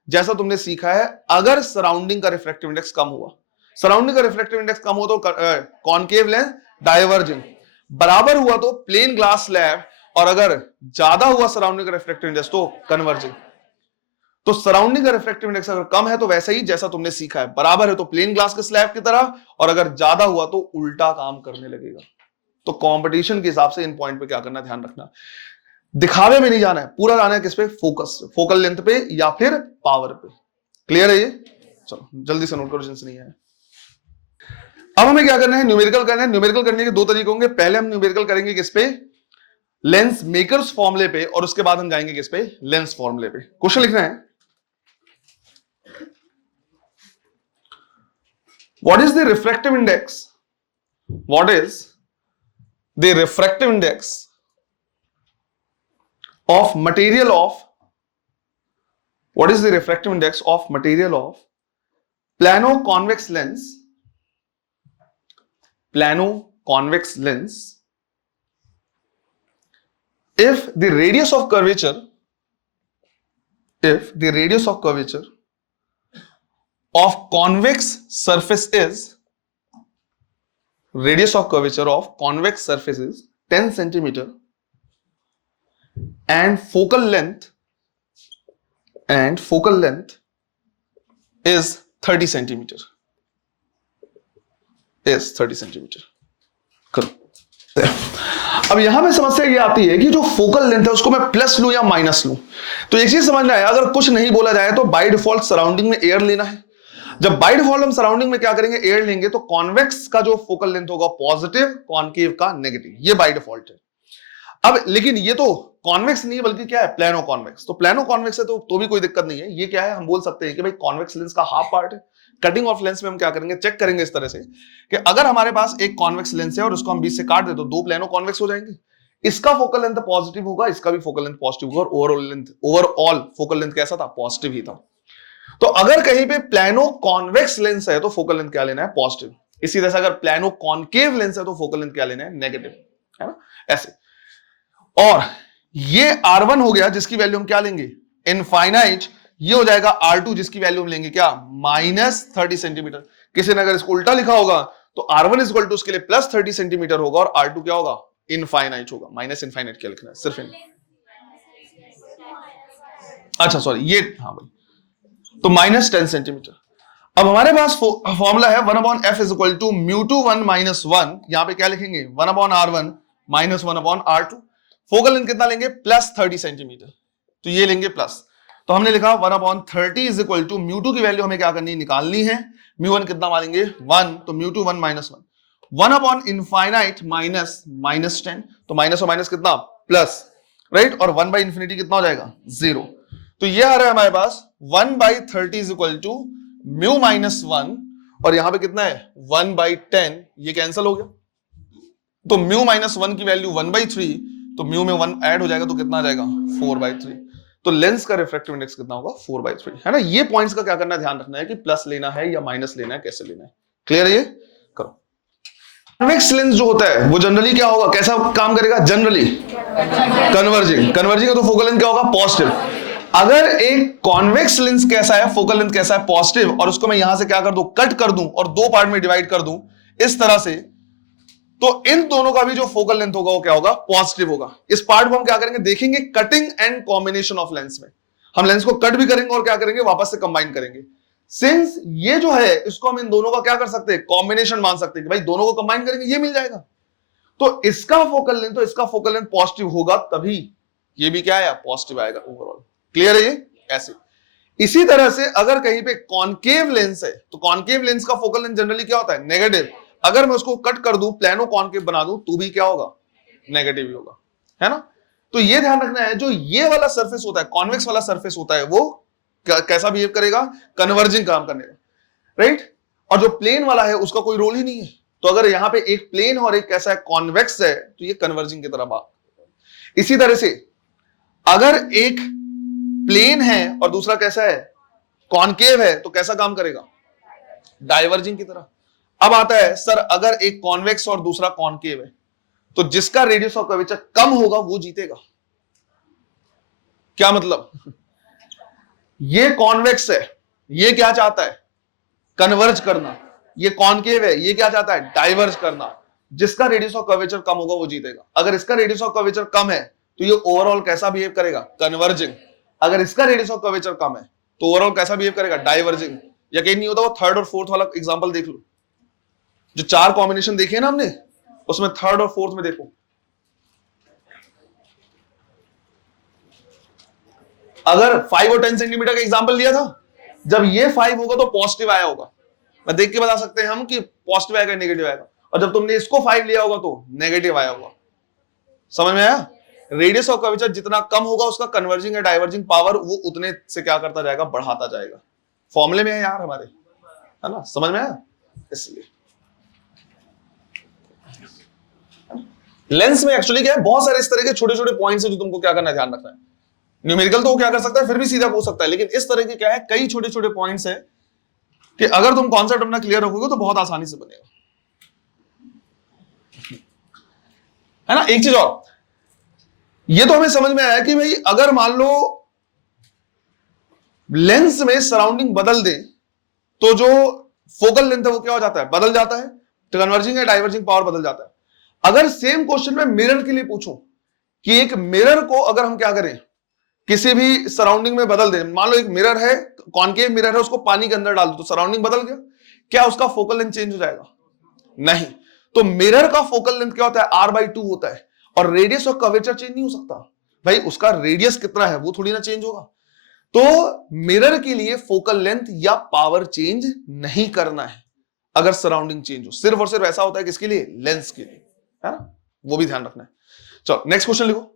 जैसा तुमने सीखा है, अगर सराउंडिंग का रिफ्रैक्टिव इंडेक्स कम हुआ। सराउंडिंग का रिफ्रैक्टिव इंडेक्स कम हो तो कॉनकेव लेंस डाइवर्जिंग, बराबर हुआ तो प्लेन ग्लास स्लैब, और अगर ज्यादा हुआ सराउंडिंग का रिफ्रैक्टिव इंडेक्स तो कन्वर्जिंग। तो सराउंडिंग का रिफ्रैक्टिव इंडेक्स अगर कम है तो वैसा ही जैसा तुमने सीखा है, बराबर है तो प्लेन ग्लास के स्लैब की तरह, और अगर ज्यादा हुआ तो उल्टा काम करने लगेगा। तो कंपटीशन के हिसाब से इन पॉइंट पे क्या करना, ध्यान रखना, दिखावे में नहीं जाना है, पूरा जाना है किस पे, फोकस, फोकल लेंथ पे या फिर पावर पे। क्लियर है ये? चलो जल्दी से नोट करो जिनसे नहीं है। अब हमें क्या करना है, न्यूमेरिकल करना है। न्यूमेरिकल करने के दो तरीके होंगे। पहले हम न्यूमेरिकल करेंगे किस पे, लेंस मेकर्स फॉर्मूले पे, और उसके बाद हम जाएंगे किस पे, लेंस फॉर्मूले पे। क्वेश्चन लिखना है, what is the refractive index, what is the refractive index of material of, what is the refractive index of material of plano convex lens, plano convex lens if the radius of curvature, if the radius of curvature of convex surface is, radius of curvature of convex surface is 10 centimeter and focal length is 30 centimeter, is 30 centimeter। करो। अब यहां पे समस्या ये आती है कि जो फोकल लेंथ है उसको मैं प्लस लूं या माइनस लूं। तो एक चीज समझना है, अगर कुछ नहीं बोला जाए तो बाय डिफॉल्ट सराउंडिंग में एयर लेना है। जब बाय डिफॉल्ट हम सराउंडिंग में क्या करेंगे, एयर लेंगे, तो कॉन्वेक्स का जो फोकल लेंथ होगा पॉजिटिव, कॉनकेव का नेगेटिव, ये बाय डिफॉल्ट है। अब लेकिन ये तो कॉन्वेक्स नहीं है बल्कि क्या है, प्लानो कॉन्वेक्स। तो प्लानो कॉन्वेक्स है तो भी कोई दिक्कत नहीं है। ये क्या है, हम बोल सकते हैं कि भाई कॉन्वेक्स लेंस का हाफ पार्ट है। कटिंग ऑफ लेंस में हम क्या करेंगे, चेक करेंगे इस तरह से कि अगर हमारे पास एक कॉन्वेक्स लेंस है और उसको हम बीच से काट दे तो दो प्लानो कॉन्वेक्स हो जाएंगे। इसका फोकल लेंथ पॉजिटिव होगा, इसका भी फोकल लेंथ पॉजिटिव होगा, और ओवरऑल फोकल लेंथ कैसा था, पॉजिटिव ही था। तो अगर कहीं पे प्लानो कॉन्वेक्स लेंस है तो फोकल लेंथ क्या लेना है, पॉजिटिव। इसी तरह से अगर प्लानो कॉनकेव लेंस है तो फोकल लेंथ क्या लेना है, नेगेटिव, है ना, ऐसे। और ये R1 हो गया जिसकी वैल्यू हम क्या लेंगे, इनफाइनाइट। ये हो जाएगा R2 जिसकी वैल्यू हम लेंगे क्या, -30 सेंटीमीटर। किसी ने अगर इसको उल्टा लिखा होगा तो R1 इक्वल टू उसके लिए +30 सेंटीमीटर होगा और R2 क्या होगा, इनफाइनाइट होगा। माइनस इनफाइनाइट क्या लिखना है, सिर्फ अच्छा सॉरी ये, हाँ भाई, तो -10 सेंटीमीटर। अब हमारे पास फॉर्मूला है 1/f इज इक्वल टू μ2 1 - 1। यहां पे क्या लिखेंगे, 1/R1 - 1/R2। फोकल लेंथ कितना लेंगे, +30 सेंटीमीटर, तो ये लेंगे प्लस। तो हमने लिखा 1/30 इज इक्वल टू μ2 की वैल्यू हमें क्या करनी है, निकालनी है। μ1 कितना मानेंगे, 1, तो μ2 1 - 1, 1/इनफाइनाइट -10, तो माइनस और माइनस कितना, प्लस, राइट। और 1/इन्फिनिटी कितना हो जाएगा, 0। तो ये आ रहा है हमारे पास 1/30 इज इक्वल टू μ - 1, और यहां पे कितना है 1/10, ये कैंसिल हो गया। तो μ - 1 की वैल्यू 1/3, तो म्यू में 1 ऐड हो जाएगा तो कितना आ जाएगा, 4/3। तो लेंस का रिफ्रैक्टिव इंडेक्स कितना होगा, 4/3, है ना। ये पॉइंट्स का क्या करना है, ध्यान रखना है कि प्लस लेना है या माइनस लेना है, कैसे लेना है। क्लियर है ये, करो। कन्वेक्स लेंस जो होता है वो जनरली क्या होगा, कैसा काम करेगा, जनरली कन्वर्जिंग। कन्वर्जिंग है तो फोकल लेंथ क्या होगा, पॉजिटिव। अगर एक कॉन्वेक्स लेंस कैसा है, फोकल लेंथ कैसा है, पॉजिटिव, और उसको मैं यहां से क्या कर दूं, कट कर दूं और दो पार्ट में डिवाइड कर दूं इस तरह से, तो इन दोनों का भी जो फोकल लेंथ होगा वो क्या होगा, पॉजिटिव होगा। इस पार्ट को हम क्या करेंगे, देखेंगे cutting and combination of lens में। हम लेंस को कट भी करेंगे और क्या करेंगे, वापस से कंबाइन करेंगे। सिंस ये जो है इसको हम इन दोनों का क्या कर सकते हैं, कॉम्बिनेशन मान सकते हैं कि भाई दोनों को कंबाइन करेंगे ये मिल जाएगा। तो इसका फोकल लेंथ तो इसका फोकल लेंथ पॉजिटिव होगा, तभी ये भी क्या है, पॉजिटिव आएगा ओवरऑल। क्लियर है ये, ऐसे। इसी तरह से अगर कहीं पे कॉनकेव लेंस है तो कॉनकेव लेंस का फोकल लेंथ जनरली क्या होता है, नेगेटिव। अगर मैं उसको कट कर दूं, प्लानो कॉनकेव बना दूं, तो भी क्या होगा, नेगेटिव ही होगा, है ना। तो ये ध्यान रखना है, जो ये वाला सरफेस होता है, कॉन्वेक्स वाला सरफेस होता है, वो कैसा बिहेव करेगा, कन्वर्जिंग काम करने का, राइट। और जो प्लेन वाला है उसका कोई रोल ही नहीं है। तो अगर यहां पे एक प्लेन और एक कैसा है, कॉन्वेक्स है, तो ये कन्वर्जिंग की तरह बात। इसी तरह से अगर एक प्लेन है और दूसरा कैसा है, कॉनकेव है, तो कैसा काम करेगा, डाइवर्जिंग की तरह। अब आता है सर, अगर एक कॉन्वेक्स और दूसरा कॉनकेव है तो जिसका रेडियस ऑफ कर्वेचर कम होगा वो जीतेगा। क्या मतलब, ये कॉन्वेक्स है, ये क्या चाहता है, कन्वर्ज करना। ये कॉनकेव है, ये क्या चाहता है, डाइवर्ज करना। जिसका रेडियस ऑफ कर्वेचर कम होगा वो जीतेगा। अगर इसका रेडियस ऑफ कर्वेचर कम है तो ये ओवरऑल कैसा बिहेव करेगा, कन्वर्जिंग। अगर इसका रेडियस ऑफ कर्वेचर कम है तो ओवरऑल कैसा बिहेव करेगा, डाइवर्जिंग। यकीन नहीं होता वो थर्ड और फोर्थ वाला एग्जांपल देख लो, जो 4 कॉम्बिनेशन देखे ना हमने, उसमें थर्ड और फोर्थ में देखो, अगर 5 और 10 सेंटीमीटर का एग्जांपल लिया था, जब ये 5 होगा तो पॉजिटिव आया होगा, मैं देख के बता सकते हैं हम कि पॉजिटिव आएगा नेगेटिव आएगा, और जब तुमने इसको 5 लिया होगा तो नेगेटिव आया होगा। समझ में आया? रेडियस ऑफ कर्वेचर जितना कम होगा उसका कन्वर्जिंग या डाइवर्जिंग पावर वो उतने से क्या करता जाएगा, बढ़ाता जाएगा। फॉर्मूले में है यार हमारे, है ना, समझ में आया? इसलिए लेंस में एक्चुअली क्या है, बहुत सारे इस तरह के छोटे छोटे पॉइंट्स है जो तुमको क्या करना है, ध्यान रखना है। न्यूमेरिकल तो वो क्या कर सकता है, फिर भी सीधा पूछ सकता है, लेकिन इस तरह के क्या है, कई छोटे छोटे पॉइंट्स है कि अगर तुम कॉन्सेप्ट अपना क्लियर रखोगे तो बहुत आसानी से बनेगा, है ना। एक चीज और, ये तो हमें समझ में आया कि भाई अगर मान लो लेंस में सराउंडिंग बदल दे तो जो फोकल लेंथ है वो क्या हो जाता है, बदल जाता है, कन्वर्जिंग या डाइवर्जिंग पावर बदल जाता है। अगर सेम क्वेश्चन में मिरर के लिए पूछूं कि एक मिरर को अगर हम क्या करें, किसी भी सराउंडिंग में बदल दें, मान लो एक मिरर है, कॉनकेव मिरर है, उसको पानी के अंदर डाल दो तो सराउंडिंग बदल गया, क्या उसका फोकल लेंथ चेंज हो जाएगा? नहीं। तो मिरर का फोकल लेंथ क्या होता है, r/2 होता है, और रेडियस ऑफ कर्वेचर चेंज नहीं हो सकता भाई, उसका रेडियस कितना है वो थोड़ी ना चेंज होगा। तो मिरर के लिए फोकल लेंथ या पावर चेंज नहीं करना है अगर सराउंडिंग चेंज हो, सिर्फ और सिर्फ ऐसा होता है किसके लिए, लेंस के लिए, है ना, वो भी ध्यान रखना है। चलो नेक्स्ट क्वेश्चन लिखो।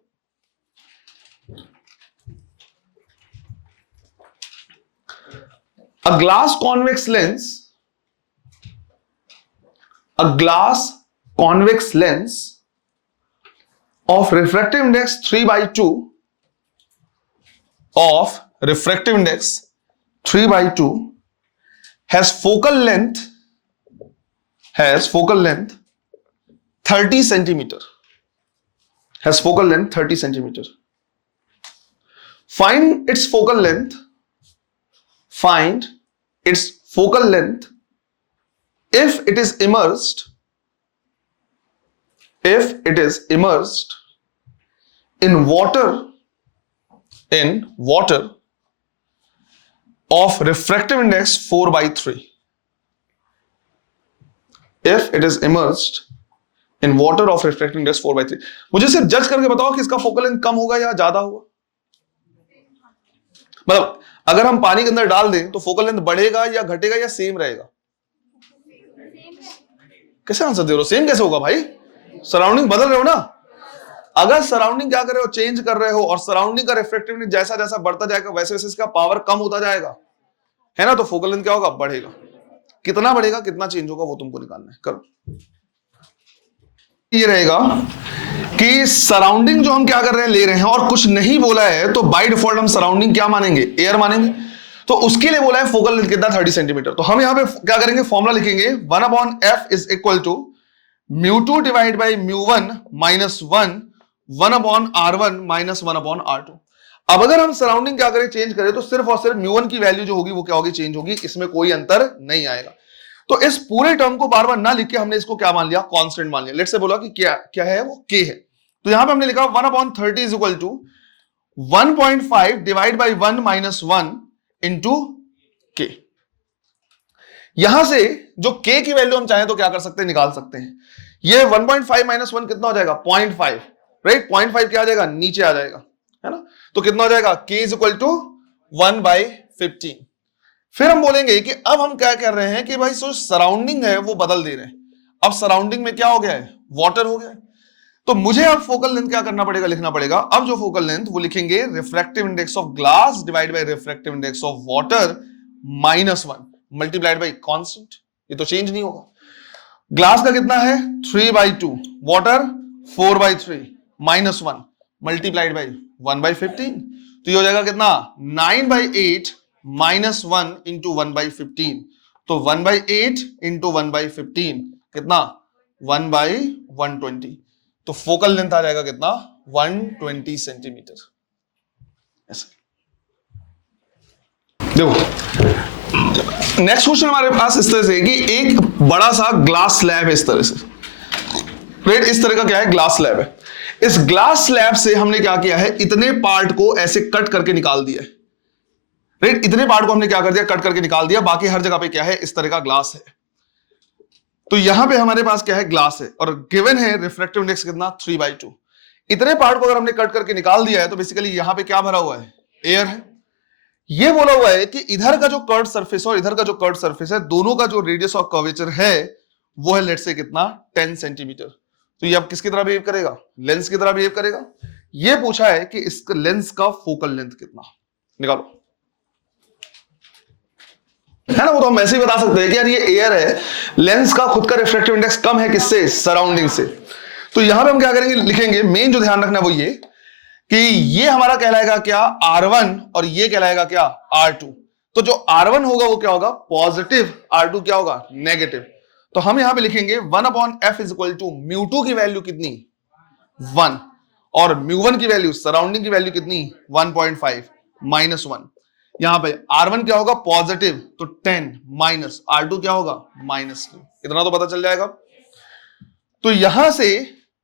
A glass convex lens of refractive index 3/2 has focal length 30 centimeter. Find its focal length if it is immersed in water of refractive index 4/3. If it is immersed in water of refractive index 4/3. मुझे सिर्फ जज करके बताओ कि इसका focal length कम होगा या ज्यादा होगा। मतलब अगर हम पानी के अंदर डाल दें तो फोकल लेंथ बढ़ेगा या घटेगा या सेम रहेगा? कैसे आंसर दे रहे हो, सेम कैसे होगा भाई, सराउंडिंग बदल रहे हो ना। अगर सराउंडिंग क्या कर रहे हो, चेंज कर रहे हो, और सराउंडिंग का रिफ्रैक्टिव जैसा जैसा बढ़ता जाएगा वैसे वैसे इसका पावर कम होता जाएगा, है ना, तो फोकल लेंथ क्या होगा, बढ़ेगा। कितना बढ़ेगा, कितना चेंज होगा, वो तुमको निकालना है। करो, ये रहेगा कि सराउंडिंग जो हम क्या कर रहे हैं, ले रहे हैं, और कुछ नहीं बोला है तो बाय डिफॉल्ट हम सराउंडिंग क्या मानेंगे, एयर मानेंगे। तो उसके लिए बोला है फोकल लेंथ कितना, 30 सेंटीमीटर। तो हम यहां पे क्या करेंगे, फॉर्मूला लिखेंगे 1/f is equal to μ2 divide by μ1 minus 1/r1 minus 1/r2। अब अगर हम सराउंडिंग क्या करें, चेंज करें, तो सिर्फ और सिर्फ μ1 की वैल्यू जो होगी वो क्या होगी, चेंज होगी, इसमें कोई अंतर नहीं आएगा। तो इस पूरे टर्म को बार बार ना लिख के हमने इसको क्या मान लिया, कांस्टेंट मान लिया। लेट्स से बोला कि क्या है वो, k है। तो यहां पे हमने लिखा 1/30 is equal to 1.5 divide by 1 minus 1 into k। यहां से जो k की वैल्यू हम चाहें तो क्या कर सकते हैं, निकाल सकते हैं। ये 1.5 माइनस 1 कितना हो जाएगा, 0.5, राइट। 0.5 क्या आ जाएगा, नीचे आ जाएगा, है ना। तो कितना हो जाएगा, k इज इक्वल टू 1/15। फिर हम बोलेंगे कि अब हम क्या कर रहे हैं कि भाई जो सराउंडिंग है वो बदल दे रहे हैं। अब सराउंडिंग में क्या हो गया है, वाटर हो गया है। तो मुझे अब फोकल लेंथ क्या करना पड़ेगा, लिखना पड़ेगा। अब जो फोकल लेंथ वो लिखेंगे refractive index of glass divide by refractive index of water minus 1 multiplied by constant. ये तो चेंज नहीं होगा। ग्लास का कितना है, 3/2, वाटर 4/3 माइनस 1 मल्टीप्लाइड बाय 1/15। तो ये हो जाएगा कितना, 9/8 माइनस 1 इंटू 1/15। तो 1/8 इंटू 1/15 कितना, 1/120। तो फोकल लेंथ आ जाएगा कितना, 120 सेंटीमीटर। ऐसे देखो, नेक्स्ट क्वेश्चन हमारे पास इस तरह से कि एक बड़ा सा ग्लास स्लैब है इस तरह से, राइट, इस तरह का क्या है, ग्लास स्लैब है। इस ग्लास स्लैब से हमने क्या किया है, इतने पार्ट को ऐसे कट करके निकाल दिया है। राइट, इतने पार्ट को हमने क्या कर दिया, कट करके निकाल दिया। बाकी हर जगह पे क्या है, इस तरह का ग्लास है। तो यहां पे हमारे पास क्या है, ग्लास है, और गिवन है रिफ्रैक्टिव इंडेक्स कितना, 3/2। इतने पार्ट को अगर हमने कट करके निकाल दिया है तो बेसिकली यहां पे क्या भरा हुआ है, एयर है। ये बोला हुआ है कि इधर का जो कर्व सरफेस और इधर का जो कर्व सरफेस है, दोनों का जो रेडियस ऑफ कर्वेचर है वो है लेट्स से कितना, 10 सेंटीमीटर। तो ये अब किसकी तरह बिहेव करेगा, लेंस की तरह बिहेव करेगा। ये पूछा है कि इस लेंस का फोकल लेंथ कितना, निकालो, है ना। वो तो हम ऐसे ही बता सकते हैं कि यार ये एयर है, लेंस का खुद का रिफ्रैक्टिव इंडेक्स कम है किससे, सराउंडिंग से। तो यहां पे हम क्या करेंगे, लिखेंगे, मेन जो ध्यान रखना है वो ये कि ये हमारा कहलाएगा क्या, R1, और ये कहलाएगा क्या, R2। तो जो R1 होगा वो क्या होगा, पॉजिटिव, R2 क्या होगा, नेगेटिव। तो हम यहां पे लिखेंगे 1/f इज इक्वल टू μ2 की वैल्यू कितनी, 1, और μ1 की वैल्यू, सराउंडिंग की वैल्यू कितनी, 1.5 -1। यहां पे R1 क्या होगा, पॉजिटिव, तो 10 माइनस R2 क्या होगा, -2। इतना तो पता चल जाएगा। तो यहां से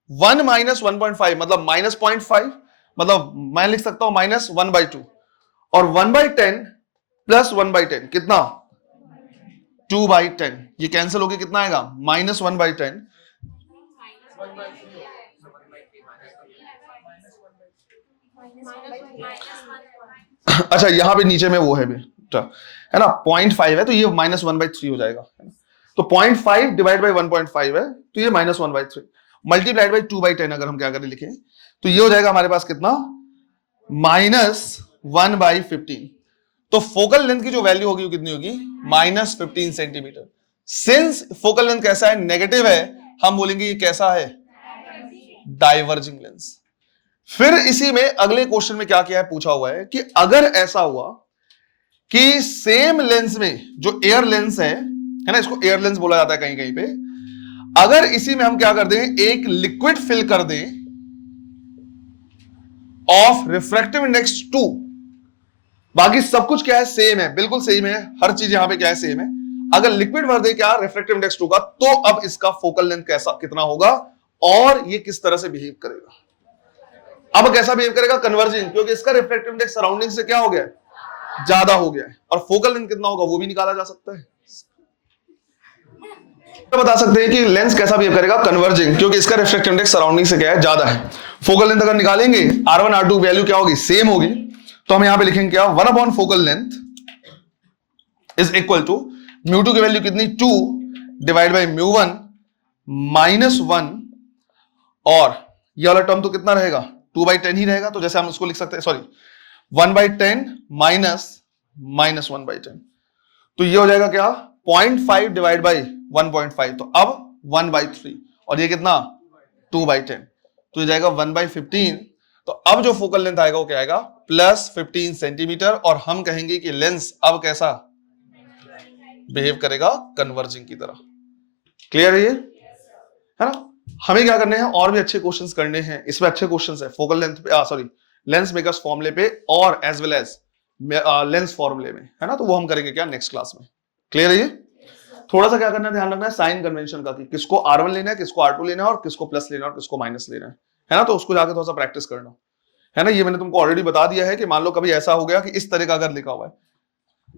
1 - 1.5 मतलब -0.5, मतलब मैं लिख सकता हूं -1/2, और 1/10 प्लस 1/10 कितना, 2/10। ये कैंसिल होके कितना आएगा, -1/10। अच्छा, यहां पे नीचे में वो है ना, 0.5 है, तो ये -1/3 हो जाएगा। तो 0.5 डिवाइड बाई 1.5 है, तो ये -1/3 मल्टीप्लाइड बाई 2/10 अगर हम क्या करें, लिखें तो ये हो जाएगा हमारे पास कितना, -1/15। तो फोकल लेंथ की जो वैल्यू होगी वो कितनी होगी, -15 सेंटीमीटर। सिंस फोकल लेंथ कैसा है, नेगेटिव है, हम बोलेंगे ये कैसा है, डाइवर्जिंग लेंस। फिर इसी में अगले क्वेश्चन में क्या किया है, पूछा हुआ है कि अगर ऐसा हुआ कि सेम लेंस में जो एयर लेंस है ना, इसको एयर लेंस बोला जाता है कहीं कहीं पे, अगर इसी में हम क्या कर दें, एक लिक्विड फिल कर दें ऑफ रिफ्रैक्टिव इंडेक्स 2, बाकी सब कुछ क्या है, सेम है, बिल्कुल सेम है, हर चीज यहां पे क्या है, सेम है। अगर लिक्विड भर दे क्या, रिफ्रैक्टिव इंडेक्स 2 का, तो अब इसका फोकल लेंथ कैसा कितना होगा, और ये किस तरह से बिहेव करेगा। अब कैसा बिहेव करेगा, कन्वर्जिंग, क्योंकि इसका रिफ्रैक्टिव इंडेक्स सराउंडिंग से क्या हो गया, ज्यादा हो गया है, और फोकल लेंथ कितना होगा वो भी निकाला जा सकता है। तो बता सकते हैं कि लेंस कैसा बिहेव करेगा, कन्वर्जिंग, क्योंकि इसका रिफ्रैक्टिव इंडेक्स सराउंडिंग से क्या है, ज्यादा है। फोकल लेंथ अगर निकालेंगे, R1 R2 वैल्यू क्या होगी, सेम होगी। तो हम यहां पे लिखेंगे क्या, 1 focal length is equal to μ2 की वैल्यू कितनी, 2 डिवाइड बाई μ1 -1, और ये वाला टर्म तो कितना रहेगा, 2/10 ही रहेगा। तो जैसे हम उसको लिख सकते हैं, सॉरी 1/10 माइनस -1/10, तो ये हो जाएगा क्या, 0.5 डिवाइड बाई 1.5, तो अब 1/3, और ये कितना, 2/10, तो ये जाएगा 1/15। तो अब जो फोकल लेंथ आएगा वो क्या आएगा, +15 सेंटीमीटर, और हम कहेंगे कि लेंस अब कैसा बिहेव करेगा, कन्वर्जिंग की तरह। क्लियर है ये, है ना। हमें क्या करने हैं, और भी अच्छे क्वेश्चंस करने हैं, इसमें अच्छे क्वेश्चंस है फोकल लेंथ पे, सॉरी लेंस मेकर्स फॉर्मूले पे, और एज वेल एज लेंस फॉर्मूले में, है ना। तो वो हम करेंगे क्या, नेक्स्ट क्लास में। क्लियर है ये। थोड़ा सा क्या करना है, ध्यान रखना है साइन कन्वेंशन का, कि किसको R1 लेना है, किसको R2 लेना है, और किसको प्लस लेना है और किसको माइनस लेना है ना। तो उसको जाके थोड़ा सा प्रैक्टिस करना, है ना। ये मैंने तुमको ऑलरेडी बता दिया है कि मान लो कभी ऐसा हो गया कि इस तरह का अगर लिखा हुआ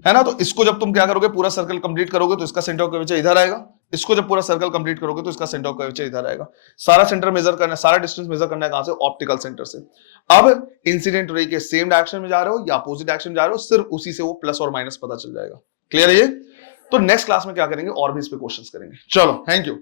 है ना, तो इसको जब तुम क्या करोगे, पूरा सर्कल कंप्लीट करोगे तो इसका सेंटर ऑफ कर्वेचर इधर आएगा, इसको जब पूरा सर्कल कंप्लीट करोगे तो इसका सेंटर ऑफ कर्वेचर इधर आएगा। सारा सेंटर मेजर करना है, सारा डिस्टेंस मेजर करना है कहां से, ऑप्टिकल सेंटर से। अब इंसिडेंट रे के सेम डायरेक्शन में जा रहे हो या अपोजिट डायरेक्शन में जा रहे हो, सिर्फ उसी से वो प्लस और माइनस पता चल जाएगा। क्लियर है ये। तो नेक्स्ट क्लास में क्या करेंगे, और भी इस पे क्वेश्चंस करेंगे। चलो, थैंक यू।